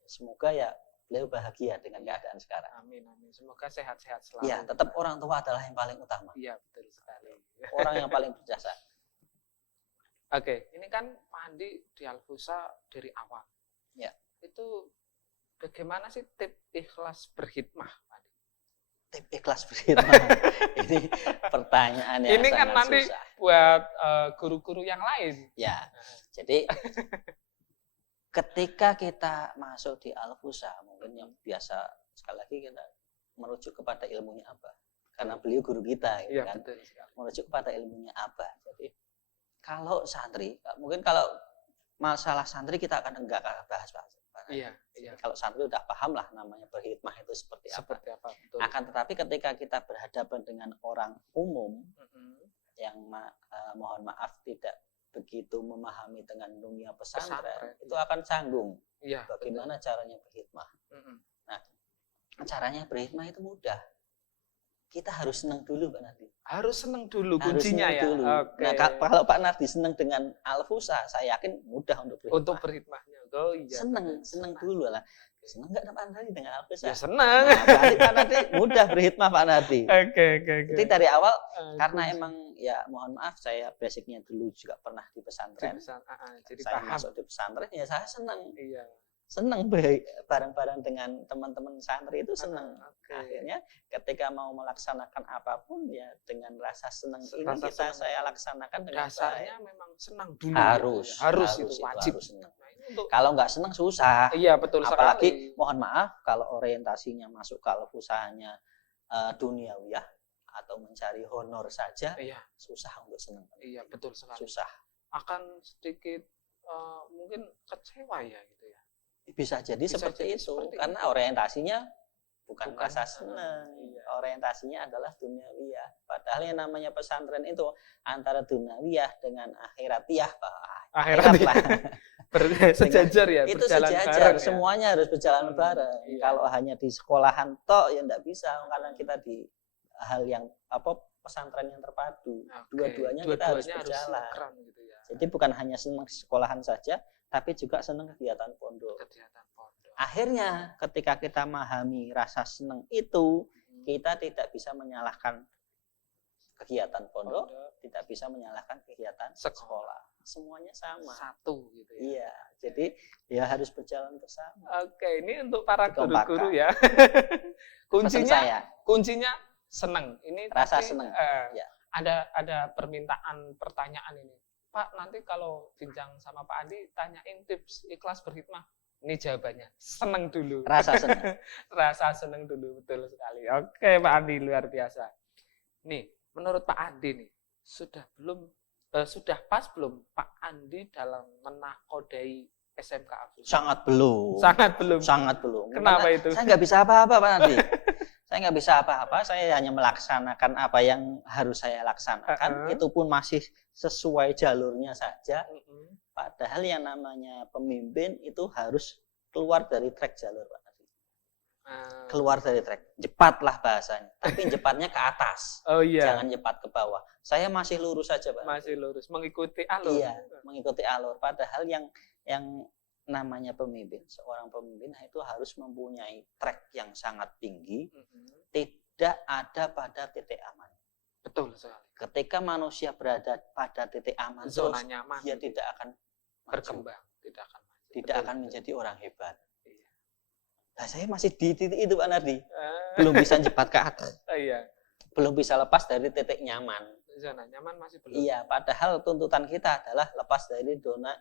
Semoga ya beliau bahagia dengan keadaan sekarang. Amin, amin. Semoga sehat-sehat selalu. Ya, tetap orang tua adalah yang paling utama. Iya, betul sekali. Orang yang paling berjasa. Oke, ini kan Pak Andi di Al-Fusah dari awal. Ya. Itu bagaimana sih tip ikhlas berkhidmah, Pak Andi? Tip ikhlas berkhidmah. Ini pertanyaan yang Ini kan sangat nanti susah. buat guru-guru yang lain. Ya, jadi ketika kita masuk di Al-Fusah, mungkin yang biasa sekali lagi kita merujuk kepada ilmunya Abah. Karena beliau guru kita, gitu Iya, kan. betul sekali. Merujuk kepada ilmunya Abah. Jadi kalau santri, mungkin kalau masalah santri kita akan enggak bahas. Iya, iya. Kalau santri udah paham lah namanya berkhidmah itu seperti apa. Seperti apa? Betul. Akan tetapi ketika kita berhadapan dengan orang umum Mm-mm. yang mohon maaf tidak begitu memahami dengan dunia pesantren, Pesantren, itu akan canggung. Iya. Bagaimana caranya berkhidmah? Mm-mm. Caranya berkhidmah itu mudah. Kita harus senang dulu Pak Nardi. Harus seneng dulu Harus kuncinya senang ya. dulu. Oke. Nah, kalau Pak Nardi senang dengan Al-Fusah, saya yakin mudah untuk berkhidmah. Untuk berkhidmahnya. Oh iya. senang dulu lah. Senang nggak Pak Nardi dengan Ya Al-Fusah? senang. Nah, berarti Pak Nardi mudah berkhidmah Pak Nardi. Oke. Jadi dari awal Eh, karena kunci. emang ya mohon maaf saya basicnya dulu juga pernah di pesantren. Jadi Saya paham. masuk di pesantren ya saya senang. Iya. seneng bareng-bareng dengan teman-teman santri itu seneng. Oke. Akhirnya ketika mau melaksanakan apapun ya dengan rasa senang ini Rasa senang. saya laksanakan dengan Dasarnya baik. memang senang dulu. Harus, gitu ya. Harus itu itu wajib. harus senang. Nah, ini untuk Kalau nggak senang susah. iya betul Apalagi sekali. mohon maaf kalau orientasinya masuk kalau usahanya duniawiyah atau mencari honor saja Iya, susah untuk senang. iya betul sekali. Susah. Akan sedikit mungkin kecewa ya gitu ya. Bisa jadi Bisa seperti jadi itu seperti karena itu. orientasinya bukan Bukan, rasa senang. iya. Orientasinya adalah duniawiyah. Padahal yang namanya pesantren itu antara duniawiyah dengan akhiratiyah, Akhirat lah. sejajar ya, Itu berjalan sejajar, bareng ya. semuanya harus berjalan bareng. Iya. Kalau hanya di sekolahan tok ya enggak bisa karena kita di hal yang pesantren yang terpadu. Oke, Dua-duanya kita harus dua-duanya berjalan. sinkron gitu ya. Jadi bukan hanya senang di sekolahan saja, tapi juga senang kegiatan pondok. Kegiatan pondok. Akhirnya ketika kita memahami rasa senang itu, kita tidak bisa menyalahkan kegiatan pondok, tidak bisa menyalahkan kegiatan sekolah. Semuanya sama. Satu gitu ya. Iya, jadi ya harus berjalan bersama. Oke, ini untuk para Dikompakkan. guru-guru ya. Pesan saya, kuncinya seneng. Ini rasa tadi, seneng. Ya. Ada permintaan pertanyaan ini. Pak, nanti kalau bincang sama Pak Andi tanyain tips ikhlas berhikmah. Ini jawabannya. Seneng dulu. Rasa senang. Rasa seneng dulu, betul sekali. Oke, Pak Andi luar biasa. Nih, menurut Pak Andi nih, sudah pas belum Pak Andi dalam menakodai SMK Al-Fusat? Sangat belum. Sangat belum. Sangat belum. Kenapa Karena itu? Saya nggak bisa apa-apa, Pak Andi. Saya nggak bisa apa-apa. Saya hanya melaksanakan apa yang harus saya laksanakan. Itu pun masih sesuai jalurnya saja. Padahal yang namanya pemimpin itu harus keluar dari trek jalur, Pak Andi. Keluar dari trek. Cepatlah bahasanya. Tapi cepatnya ke atas. Oh iya. Jangan cepat ke bawah. Saya masih lurus saja, Pak. Masih lurus, mengikuti alur. Iya, mengikuti alur. Padahal yang namanya pemimpin, seorang pemimpin itu harus mempunyai track yang sangat tinggi, tidak ada pada titik aman. Betul sekali. Ketika manusia berada pada titik aman, Zona terus nyaman. dia tidak akan maju, Berkembang, tidak akan maju. tidak Betul, akan betul. menjadi orang hebat. Iya. Nah, saya masih di titik itu, Pak Nardi. Belum bisa cepat ke atas, Iya. belum bisa lepas dari titik nyaman. Zona nyaman masih belum. Iya, padahal tuntutan kita adalah lepas dari zona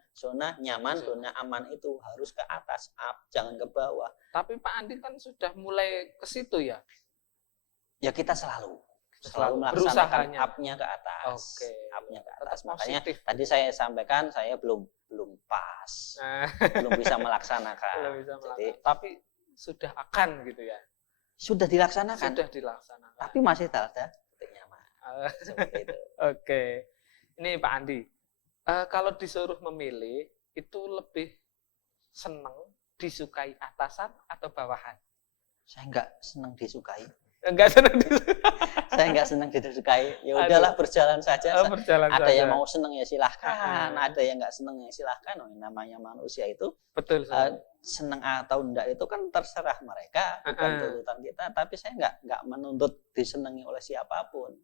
nyaman, zona aman itu harus ke atas, up, jangan ke bawah. Tapi Pak Andi kan sudah mulai ke situ ya. Ya kita selalu Selalu melaksanakan berusahanya. up-nya ke atas. Oke. Up-nya ke Tetap atas. Makanya positif. tadi saya sampaikan saya belum pas. Nah, Belum bisa melaksanakan. belum bisa Jadi melakukan. Tapi sudah akan gitu ya. sudah dilaksanakan, Sudah dilaksanakan. tapi masih ada titik nyaman. Eh, Seperti itu. Oke. Ini Pak Andi. Kalau disuruh memilih itu lebih seneng disukai atasan atau bawahan? Saya nggak senang disukai. Enggak seneng Saya nggak senang disukai. Ya udahlah berjalan saja. berjalan Ada saja. yang mau senang ya silahkan, Ah. ada yang nggak senang ya silahkan. Oh, namanya manusia itu Betul sekali. senang atau enggak itu kan terserah mereka, bukan tuntutan kita. Tapi saya nggak menuntut disenangi oleh siapapun,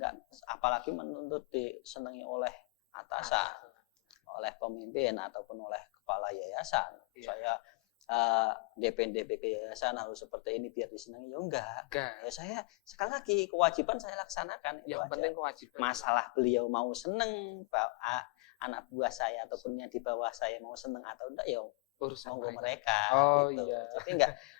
nggak, apalagi menuntut disenangi oleh atasan, oleh pemimpin ataupun oleh kepala yayasan. Iya. Saya DP yayasan harus seperti ini biar disenangi, ya enggak. Enggak. Ya saya sekali lagi kewajiban saya laksanakan itu Yang aja. penting kewajiban. Masalah beliau mau seneng, anak buah saya ataupun yang di bawah saya mau seneng atau enggak, ya Urusan monggo mereka. mereka. Oh, gitu. iya. Jadi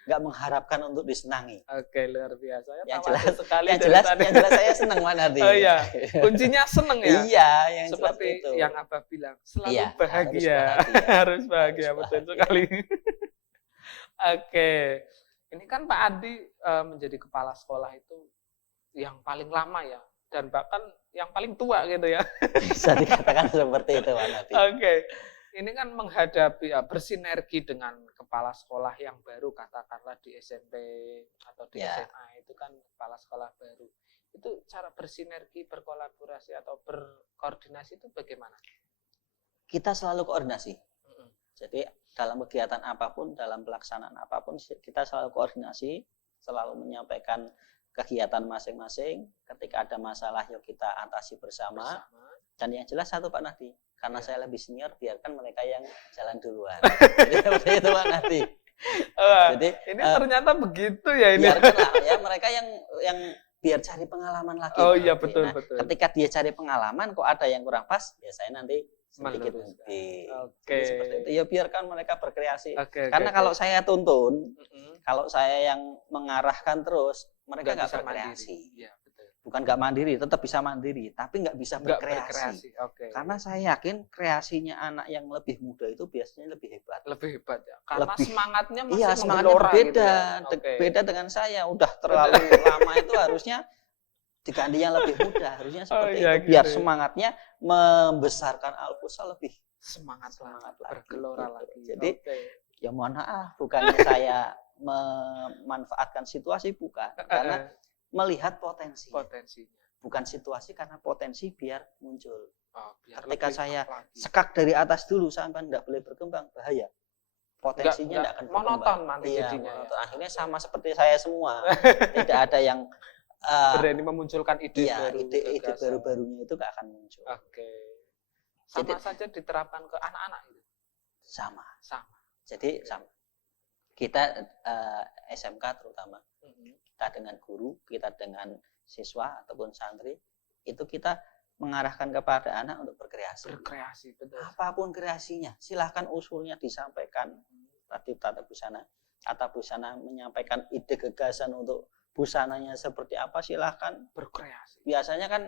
nggak mengharapkan untuk disenangi. Oke, luar biasa. Ya, Yang tawaduk jelas, sekali yang dari jelas, tadi. yang jelas saya seneng Mas Nardi. Oh iya. Kuncinya seneng ya. Iya, yang Seperti jelas itu. yang Abah bilang, selalu Iya, bahagia. Harus bahagia, Harus betul bahagia. sekali. Oke. Ini kan Pak Andi menjadi kepala sekolah itu yang paling lama ya, dan bahkan yang paling tua gitu ya. Bisa dikatakan seperti itu Mas Nardi. Oke. Ini kan menghadapi bersinergi dengan kepala sekolah yang baru, katakanlah di SMP atau di Ya. SMA itu kan kepala sekolah baru. Itu cara bersinergi, berkolaborasi atau berkoordinasi itu bagaimana? Kita selalu koordinasi. Jadi dalam kegiatan apapun, dalam pelaksanaan apapun, kita selalu koordinasi, selalu menyampaikan kegiatan masing-masing. Ketika ada masalah, yuk kita atasi bersama. Dan yang jelas satu Pak Nardi, karena saya lebih senior, biarkan mereka yang jalan duluan. Jadi seperti itu Pak Nardi. Jadi ini ternyata begitu ya ini. biarkanlah ya mereka yang biar cari pengalaman lagi. Oh Pak iya, Nardi. betul, Nah, betul. ketika dia cari pengalaman kok ada yang kurang pas, ya saya nanti sedikit Meluruskan. lebih. Oke. Jadi seperti itu. Ya biarkan mereka berkreasi. Oke, Karena oke, kalau oke. saya tuntun, Mm-mm. kalau saya yang mengarahkan terus, mereka nggak bisa berkreasi. mandiri. Iya, betul. Bukan nggak mandiri, tetap bisa mandiri, tapi nggak bisa Nggak berkreasi. Oke. Karena saya yakin kreasinya anak yang lebih muda itu biasanya lebih hebat. lebih hebat ya. Karena Lebih. semangatnya masih Iya, semangatnya menggelora berbeda. gitu ya. Oke. Beda dengan saya, udah terlalu lama itu harusnya diganti yang lebih muda. Harusnya seperti iya, itu. Biar gitu. semangatnya membesarkan Al-Futsal lebih Semangat semangat lagi, lagi, bergelora gitu. lagi. Jadi, Oke. ya mohon maaf, bukannya saya memanfaatkan situasi, bukan. Karena melihat potensi. Potensinya. Bukan situasi, karena potensi biar muncul. Oh, biar Ketika lebih saya up lagi. sekak dari atas dulu sampai tidak boleh berkembang, bahaya. Potensinya tidak akan berkembang. monoton nanti Iya, jadinya monoton. ya. Akhirnya sama seperti saya semua. Tidak ada yang Berani memunculkan ide iya, baru. ide gagasan. baru-barunya itu nggak akan muncul. Oke. Sama Jadi- saja diterapkan ke anak-anak itu. Sama. Sama. Jadi sama. Kita SMK terutama, Mhm. kita dengan guru, kita dengan siswa ataupun santri, itu kita mengarahkan kepada anak untuk berkreasi. Berkreasi, betul. Apapun kreasinya, silahkan usulnya disampaikan. Tadi Tata Busana menyampaikan ide gagasan untuk busananya seperti apa, silahkan. Berkreasi. Biasanya kan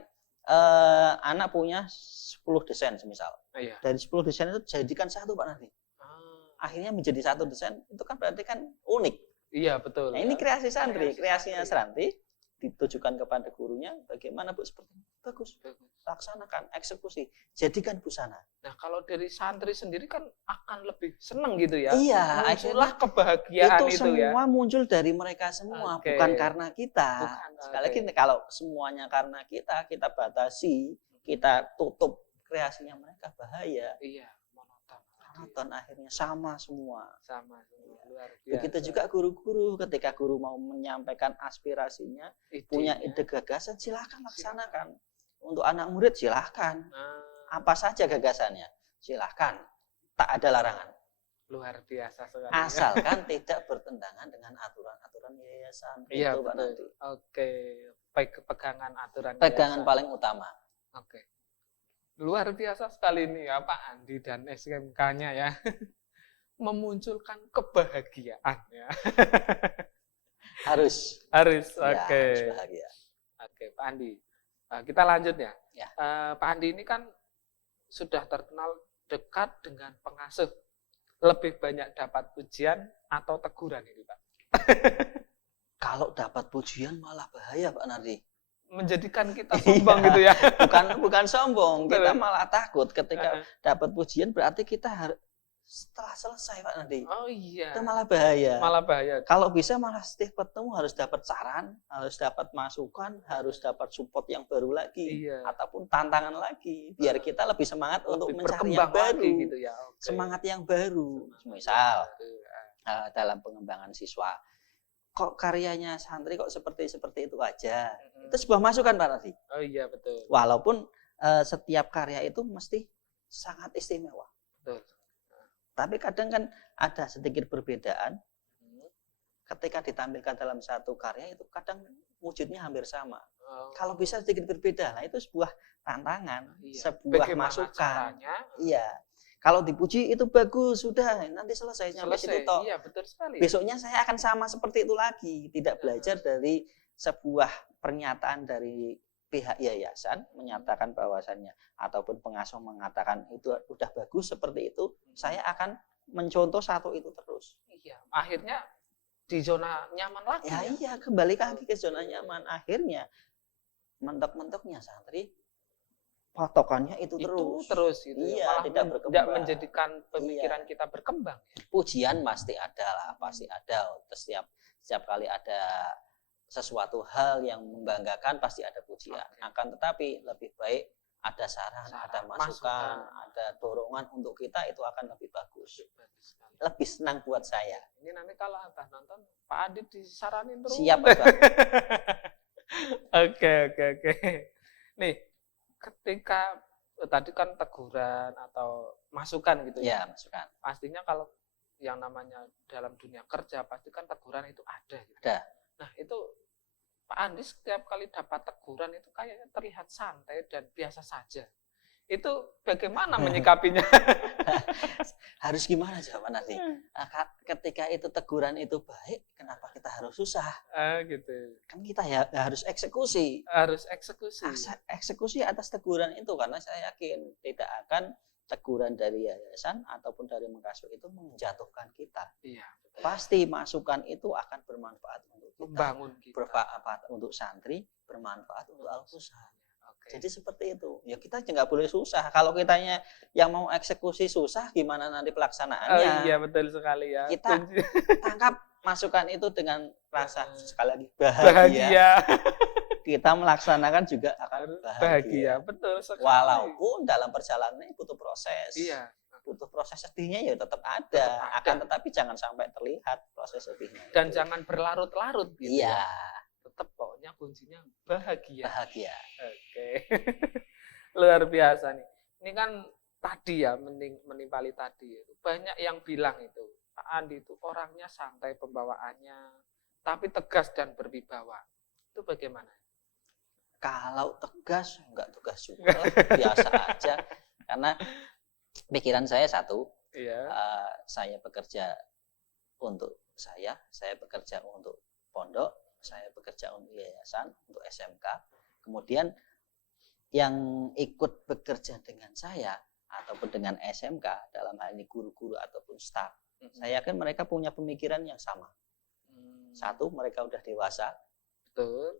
anak punya 10 desain semisal. Iya. Dari 10 desain itu jadikan satu Pak Nardi. Akhirnya menjadi satu desain, itu kan berarti kan unik. Iya, betul. Nah, ini kreasi santri, Kreasi kreasinya santri. santri ditujukan kepada gurunya, bagaimana Bu seperti ini? Bagus, Bagus. laksanakan, eksekusi, jadikan busana. Nah, kalau dari santri sendiri kan akan lebih seneng gitu ya. Iya, Muncullah akhirnya kebahagiaan itu itu ya. semua muncul dari mereka semua, Oke. bukan karena kita. Bukan, Sekali oke. lagi kalau semuanya karena kita batasi, kita tutup kreasinya mereka, bahaya. Iya, monoton. Monoton akhirnya sama semua. Sama semua. Luar biasa. Begitu juga guru-guru, ketika guru mau menyampaikan aspirasinya, punya Idenya. ide gagasan, silahkan laksanakan. Untuk anak murid silahkan. Nah, Apa saja gagasannya, silahkan. Tak ada larangan. luar biasa sekali. Asalkan tidak bertentangan dengan aturan-aturan yayasan. Iya, Itu Pak betul. Nanti. Oke, pegangan aturan Pegangan yayasan. paling utama. Oke. Luar biasa sekali nih ya Pak Andi dan SMK-nya ya. Memunculkan kebahagiaan ya. Harus. Harus. Ya, Oke. harus bahagia. Oke, Pak Andi. Kita lanjut ya. Ya. Pak Andi ini kan sudah terkenal dekat dengan pengasuh. Lebih banyak dapat pujian atau teguran ini, Pak? Kalau dapat pujian malah bahaya Pak Nardi. Menjadikan kita sombong gitu ya. Bukan sombong, Betul. kita malah takut ketika dapat pujian, berarti kita harus setelah selesai Pak Nardi. Oh iya. Itu malah bahaya. Malah bahaya. Kalau bisa malah setiap ketemu harus dapat saran, harus dapat masukan, harus dapat support yang baru lagi, Iya. ataupun tantangan lagi, biar kita lebih semangat untuk Lebih mencari berkembang yang baru, lagi gitu ya. Oke. semangat yang baru. Semangat Misal baru. dalam pengembangan siswa, kok karyanya santri kok seperti itu aja, Mm-mm. itu sebuah masukan Pak Nardi. Oh iya betul. Walaupun setiap karya itu mesti sangat istimewa, Betul. tapi kadang kan ada sedikit perbedaan. Hmm. Ketika ditampilkan dalam satu karya itu kadang wujudnya hampir sama. Oh, Kalau bisa sedikit berbeda, nah itu sebuah tantangan, iya. sebuah Bagaimana masukan. caranya? Iya. Kalau dipuji itu bagus, sudah nanti selesai sampai Selesai. situ toh. Iya betul sekali. Besoknya saya akan sama seperti itu lagi, tidak belajar dari sebuah pernyataan dari pihak yayasan menyatakan bahwasannya ataupun pengasuh mengatakan itu udah bagus seperti itu, saya akan mencontoh satu itu terus. Iya. Akhirnya di zona nyaman lagi. Ya iya, kembali lagi ke zona nyaman. Akhirnya mentok-mentoknya santri patokannya itu terus. gitu. Iya, Malah tidak tidak berkembang. menjadikan pemikiran kita berkembang. Pujian pasti ada lah, pasti ada. Setiap kali ada sesuatu hal yang membanggakan pasti ada pujian. Oke. Akan tetapi lebih baik ada saran, ada masukan, ada dorongan untuk kita, itu akan lebih bagus. Bagus sekali. Lebih senang buat saya. Ini nanti kalau Abah nonton, Pak Adit disaranin terus. Siap, Abah. Oke. Nih, ketika tadi kan teguran atau masukan gitu Ya, ya. masukan. Pastinya kalau yang namanya dalam dunia kerja pasti kan teguran itu ada gitu. Ada. Nah, itu Pak Andi setiap kali dapat teguran itu kayaknya terlihat santai dan biasa saja. Itu bagaimana menyikapinya? Harus gimana jawaban nanti? Ketika itu teguran itu baik, kenapa kita harus susah? Gitu. Kan kita ya harus eksekusi. Harus eksekusi. Eksekusi atas teguran itu, karena saya yakin tidak akan teguran dari yayasan ataupun dari Mengkasuk itu menjatuhkan kita. Iya. Pasti masukan itu akan bermanfaat untuk kita, Membangun kita. bermanfaat untuk santri, bermanfaat untuk Al-Fusha. Oke. Jadi seperti itu. Ya kita nggak boleh susah. Kalau kitanya yang mau eksekusi susah, gimana nanti Oh pelaksanaannya? iya, betul sekali ya. Kita Kunci- tangkap masukan itu dengan rasa sekali lagi bahagia. bahagia. Kita melaksanakan juga akan Harus bahagia. bahagia, betul sekali. Walaupun dalam perjalanan ini butuh proses. Iya. Butuh proses sedihnya ya tetap ada. Tetap ada. Akan tetapi jangan sampai terlihat proses sedihnya. Dan itu. jangan berlarut-larut gitu Iya, ya. Tetap pokoknya kuncinya bahagia. bahagia. Oke. Luar biasa nih. Ini kan tadi ya, menimpali tadi. Banyak yang bilang itu, Pak Andi itu orangnya santai pembawaannya, tapi tegas dan berwibawa. Itu bagaimana? Kalau tegas, enggak tegas juga, biasa aja. Karena pikiran saya satu, Iya. saya bekerja untuk saya bekerja untuk pondok, saya bekerja untuk yayasan, untuk SMK. Kemudian yang ikut bekerja dengan saya ataupun dengan SMK, dalam hal ini guru-guru ataupun staf, saya yakin mereka punya pemikiran yang sama. Satu, mereka udah dewasa, Betul.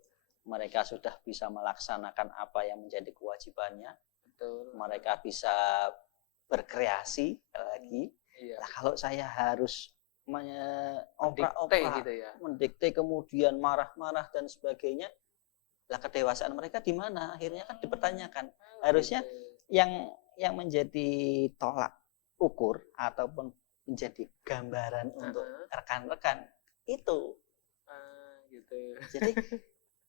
mereka sudah bisa melaksanakan apa yang menjadi kewajibannya, Betul. mereka bisa berkreasi lagi. Iya. Nah, kalau saya harus Mendikte oprak-oprak, gitu ya. mendikte kemudian marah-marah dan sebagainya, lah kedewasaan mereka di mana? Akhirnya kan dipertanyakan. Harusnya Gitu. yang menjadi tolak ukur ataupun menjadi gambaran untuk rekan-rekan itu. Gitu. Jadi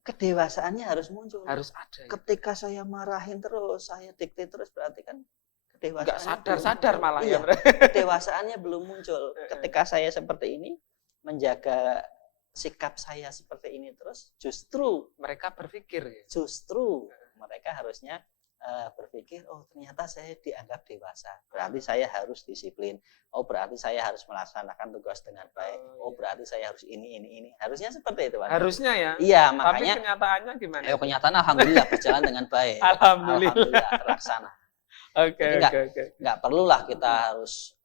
kedewasaannya harus muncul. Harus ada. Ya. Ketika saya marahin terus, saya dikte terus, berarti kan Nggak kedewasaannya sadar-sadar belum malah muncul. ya. Iya, kedewasaannya belum muncul. Ketika saya seperti ini, menjaga sikap saya seperti ini terus, justru Mereka berpikir ya. mereka harusnya berpikir, oh ternyata saya dianggap dewasa, berarti saya harus disiplin, oh berarti saya harus melaksanakan tugas dengan baik, oh berarti saya harus ini, harusnya seperti itu, Pak. Harusnya ya. Iya, Tapi makanya kenyataannya gimana? kenyataan alhamdulillah berjalan dengan baik. Alhamdulillah. Terlaksana. Oke, Jadi oke. Nggak perlulah kita harus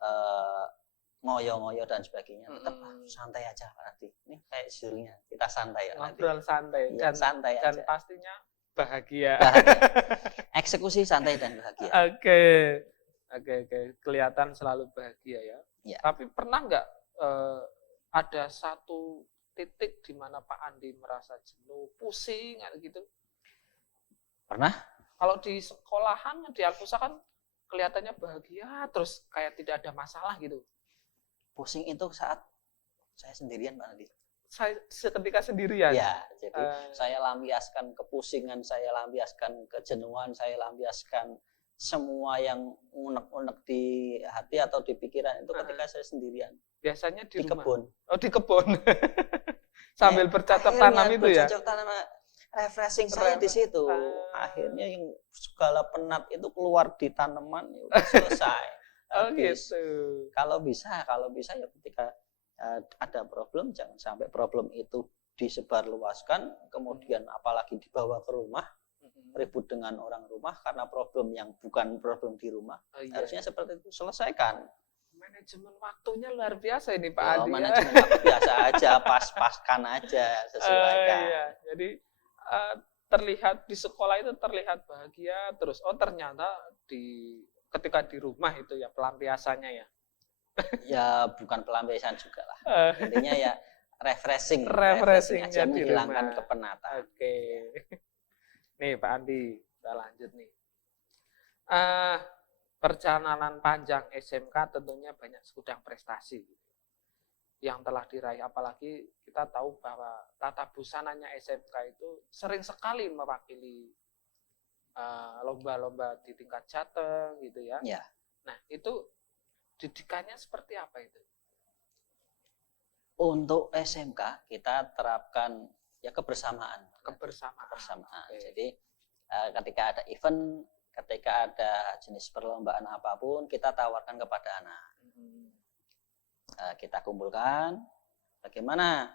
ngoyo-ngoyo dan sebagainya, tetap santai aja nanti. Ini kayak judulnya, kita santai ya nanti. Ngobrol santai Iya, dan santai dan aja. pastinya bahagia. Eksekusi santai dan bahagia. Oke. Kelihatan selalu bahagia ya. Iya. Tapi pernah nggak ada satu titik di mana Pak Andi merasa jenuh, pusing, gitu? Pernah? Kalau di sekolahan, di Al-Fusha kan kelihatannya bahagia, terus kayak tidak ada masalah gitu. Pusing itu saat saya sendirian, Pak Nadi. Saya seketika sendirian. Ya, jadi saya lampiaskan kepusingan, saya lampiaskan kejenuhan, saya lampiaskan semua yang unek-unek di hati atau di pikiran itu ketika saya sendirian. Biasanya di rumah. Kebun. Oh, di kebun. Sambil bercocok tanam itu ya. Bercocok tanam, refreshing saya di situ. Akhirnya yang segala penat itu keluar di tanaman, ya udah selesai. Oh Habis. gitu. Kalau bisa ya ketika ada problem, jangan sampai problem itu disebarluaskan, kemudian apalagi dibawa ke rumah, ribut dengan orang rumah karena problem yang bukan problem di rumah. Oh, iya. Harusnya seperti itu, selesaikan. Manajemen waktunya luar biasa ini Pak Ya, Andi. manajemen waktu biasa aja, pas-paskan aja, sesuaikan. Iya. Jadi terlihat di sekolah itu terlihat bahagia terus. Oh ternyata ketika di rumah itu ya pelampiasannya ya. Ya bukan pelampiasan juga lah. Intinya ya refreshing Refreshingnya aja, di menghilangkan rumah. kepenatan. Oke. Nih Pak Andi, kita lanjut nih. Perjalanan panjang SMK tentunya banyak segudang prestasi yang telah diraih, apalagi kita tahu bahwa tata busananya SMK itu sering sekali mewakili lomba-lomba di tingkat Jateng gitu ya. Ya. Nah, itu didikannya seperti apa itu? Untuk SMK kita terapkan ya kebersamaan. Kebersamaan. Oke. Jadi ketika ada event, ketika ada jenis perlombaan apapun, kita tawarkan kepada anak. Kita kumpulkan, bagaimana,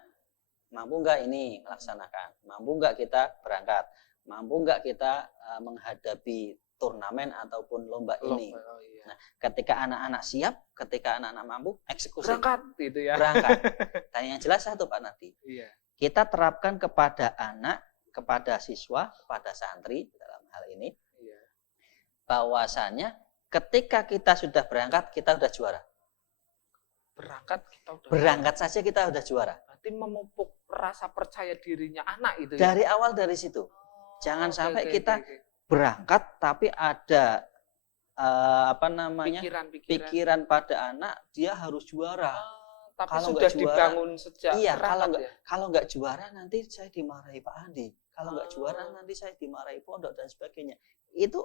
mampu nggak ini melaksanakan, mampu nggak kita berangkat, mampu nggak kita menghadapi turnamen ataupun lomba ini. Oh, iya. Nah, ketika anak-anak siap, ketika anak-anak mampu, eksekusi. Berangkat gitu ya. Berangkat. Dan yang jelas satu Pak Nadi, Iya. kita terapkan kepada anak, kepada siswa, kepada santri dalam hal ini, Iya. bahwasannya ketika kita sudah berangkat, kita sudah juara. Berangkat kita udah. Berangkat saja kita sudah juara. Berarti memupuk rasa percaya dirinya anak itu ya. Dari awal dari situ. Jangan Oke, sampai oke, kita oke. berangkat tapi ada pikiran pada anak dia harus juara. Tapi Kalau sudah nggak juara, dibangun sejak Iya, berangkat kalau nggak juara nanti saya dimarahi Pak Andi. Kalau nggak Oh. juara nanti saya dimarahi pondok dan sebagainya. Itu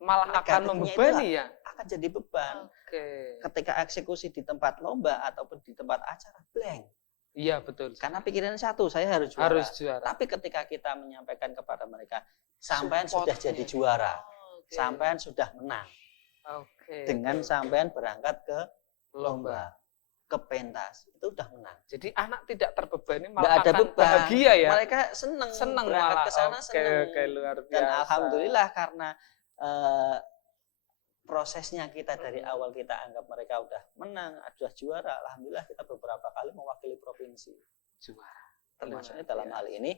malah akan negatifnya membebani ya. akan jadi beban. Oke. Ketika eksekusi di tempat lomba ataupun di tempat acara blank. Iya betul. Karena pikiran satu, saya harus juara. Harus juara. Tapi ketika kita menyampaikan kepada mereka, sampean sudah Supportnya. jadi juara, Oke. sampean sudah menang. Oke. Dengan oke. sampean berangkat ke lomba. lomba, ke pentas, itu udah menang. Jadi anak tidak terbebani, Nggak malah ada akan beban. bahagia ya. Mereka seneng berangkat malah. ke sana, Oke, seneng. oke, luar biasa. Dan alhamdulillah karena prosesnya kita dari awal kita anggap mereka udah menang, sudah juara, alhamdulillah kita beberapa kali mewakili provinsi. Juara. Termasuknya Luar dalam biasa. hal ini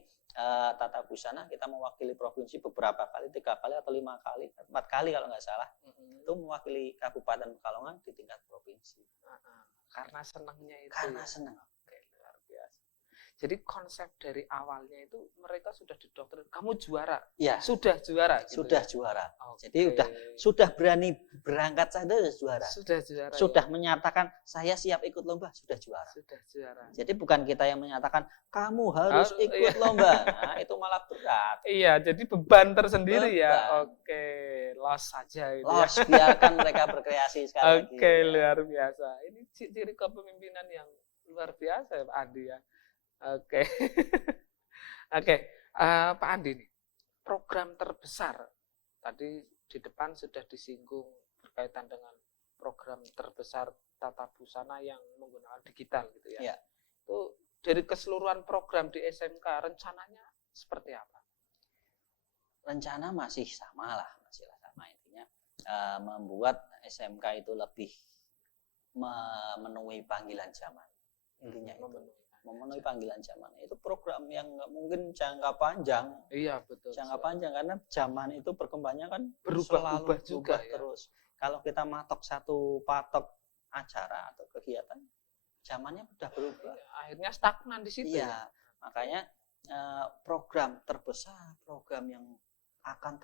Tata Busana kita mewakili provinsi beberapa kali, 3 kali atau 5 kali, 4 kali kalau nggak salah, itu mewakili Kabupaten Pekalongan di tingkat provinsi. Karena senangnya itu. Karena ya. senang. Oke, luar biasa. Jadi konsep dari awalnya itu mereka sudah didoktrin, kamu juara, Ya, sudah juara. Gitu sudah ya? juara. Oke. Jadi sudah berani berangkat saja sudah juara. Sudah juara. Sudah ya? menyatakan saya siap ikut lomba, sudah juara. Sudah juara. Jadi bukan kita yang menyatakan kamu harus Harus, ikut iya. lomba. Nah, itu malah berat. Iya, jadi beban tersendiri ya. Beban. Oke, los saja itu Los, biarkan mereka berkreasi ya. sekali lagi. Oke, luar biasa. Ini ciri kepemimpinan yang luar biasa ya Pak Andi ya. Oke. Oke, Pak Andi nih, program terbesar tadi di depan sudah disinggung berkaitan dengan program terbesar Tata Busana yang menggunakan digital gitu ya. Ya. Itu dari keseluruhan program di SMK rencananya seperti apa? Rencana masih sama intinya membuat SMK itu lebih memenuhi panggilan zaman. Intinya itu. Memenuhi panggilan zaman. Itu program yang nggak mungkin jangka panjang. Iya betul. Jangka panjang karena zaman itu berkembangnya kan Berubah-ubah selalu juga berubah ya. terus. Kalau kita matok satu patok acara atau kegiatan, zamannya sudah berubah. Akhirnya stagnan di situ. Iya, makanya program terbesar, program yang akan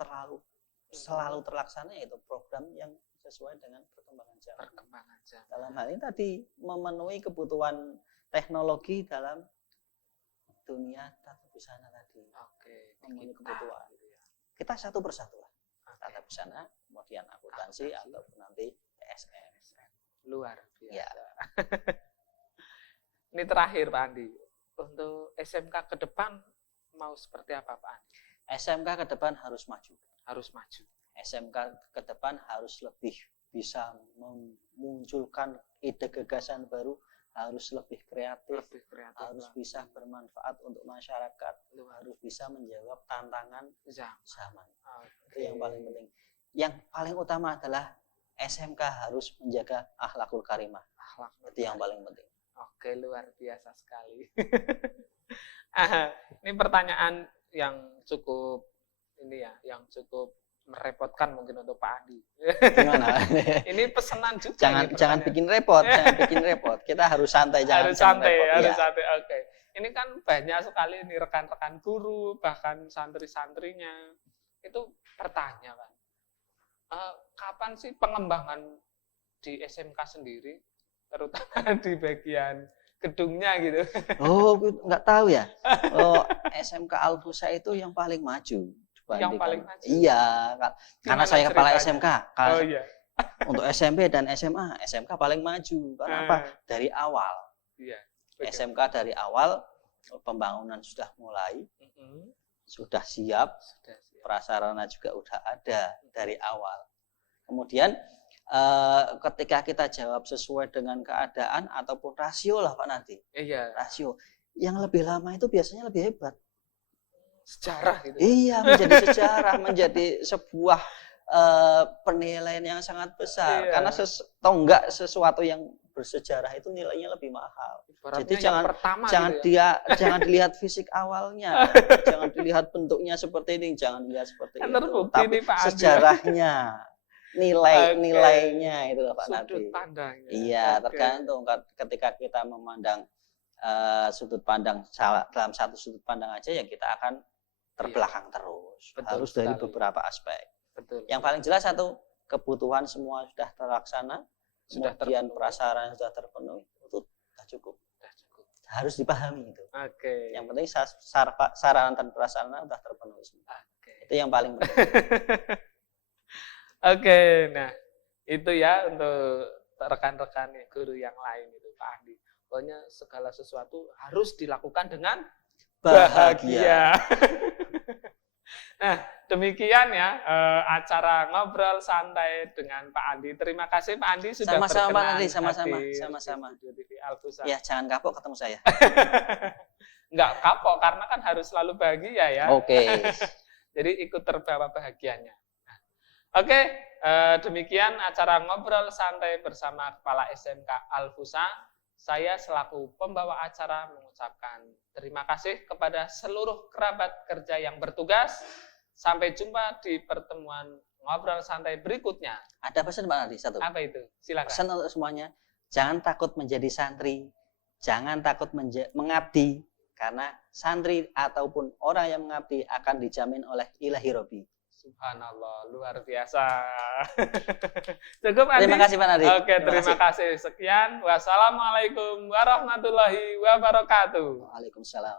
selalu terlaksana yaitu program yang sesuai dengan perkembangan zaman. Perkembangan zaman. Dalam hal ini tadi memenuhi kebutuhan teknologi dalam dunia tata busana tadi. Oke, Memenuhi digital kebutuhan. gitu ya. Kita satu persatu lah. Oke. Tata busana, kemudian akuntansi Akuntansi. ataupun nanti TSM. Luar biasa. Ya. Ini terakhir Pak Andi. Untuk SMK ke depan mau seperti apa Pak Andi? SMK ke depan harus maju. Harus maju. SMK ke depan harus lebih bisa memunculkan ide gagasan baru, harus lebih kreatif, Lebih kreatif. harus lagi. bisa bermanfaat untuk masyarakat, harus bisa menjawab tantangan zaman. Itu yang paling penting. Yang paling utama adalah SMK harus menjaga akhlakul karimah. Akhlak. Itu yang paling penting. Oke, luar biasa sekali. Ini pertanyaan yang cukup yang cukup merepotkan mungkin untuk Pak Andi. Gimana? Ini pesanan juga. jangan ini jangan pertanyaan. bikin repot, jangan bikin repot. Kita harus santai, jangan Harus santai, repot. harus Iya. santai. Oke. Ini kan banyak sekali nih rekan-rekan guru, bahkan santri-santrinya itu bertanya kan, kapan sih pengembangan di SMK sendiri, terutama di bagian gedungnya gitu. Oh, nggak tahu ya. Oh, SMK Al-Fusa itu yang paling maju dibandingkan. paling maju. Iya, karena Gimana saya kepala ceritanya? SMK. Kalau Oh iya. untuk SMP dan SMA, SMK paling maju. Karena apa? Dari awal. Iya. betul. SMK dari awal pembangunan sudah mulai, Mm-mm. sudah siap, Sudah siap. prasarana juga udah ada dari awal. Kemudian ketika kita jawab sesuai dengan keadaan ataupun rasio lah Pak Nadi, Iya. rasio yang lebih lama itu biasanya lebih hebat. Sejarah gitu. Iya, menjadi sejarah, menjadi sebuah penilaian yang sangat besar. Iya. Karena atau enggak sesuatu yang bersejarah itu nilainya lebih mahal. Ibaratnya Jadi yang jangan pertama jangan gitu ya. jangan dilihat fisik awalnya, jangan dilihat bentuknya seperti ini, jangan dilihat seperti Kan itu. terbukti Tapi nih, Pak Andi. sejarahnya, nilainya itu Pak Sudut Nadi. pandangnya. Iya, Oke. tergantung ketika kita memandang sudut pandang dalam satu sudut pandang aja ya kita akan terbelakang terus. Betul Harus dari sekali. beberapa aspek. Betul. Yang paling jelas satu, kebutuhan semua sudah terlaksana, Sudah kemudian terpenuhi. prasarana sudah terpenuhi, itu sudah cukup. Sudah cukup. Harus dipahami itu. Oke. Yang penting sarana dan prasarana sudah terpenuhi semua. Oke. Itu yang paling penting. Oke, nah itu ya untuk rekan-rekan guru yang lain itu Pak Andi. Pokoknya segala sesuatu harus dilakukan dengan bahagia. Nah, demikian ya acara ngobrol santai dengan Pak Andi. Terima kasih Pak Andi sudah Sama-sama, Pak berkenan Andi. Sama-sama. hadir di Sama-sama. Studio TV Alfusa. Ya, jangan kapok ketemu saya. Nggak kapok karena kan harus selalu bahagia ya. Oke. Jadi ikut terbawa bahagianya. Nah, oke, demikian acara ngobrol santai bersama Kepala SMK Alfusa. Saya selaku pembawa acara mengucapkan terima kasih kepada seluruh kerabat kerja yang bertugas. Sampai jumpa di pertemuan ngobrol santai berikutnya. Ada pesan Pak Nadi satu. Apa itu? Silakan. Pesan untuk semuanya, jangan takut menjadi santri, jangan takut mengabdi, karena santri ataupun orang yang mengabdi akan dijamin oleh Ilahi Robbi. Subhanallah, luar biasa. Cukup Andi? Terima kasih Pak Nadi. Oke, terima kasih. Sekian. Wassalamualaikum warahmatullahi wabarakatuh. Waalaikumsalam.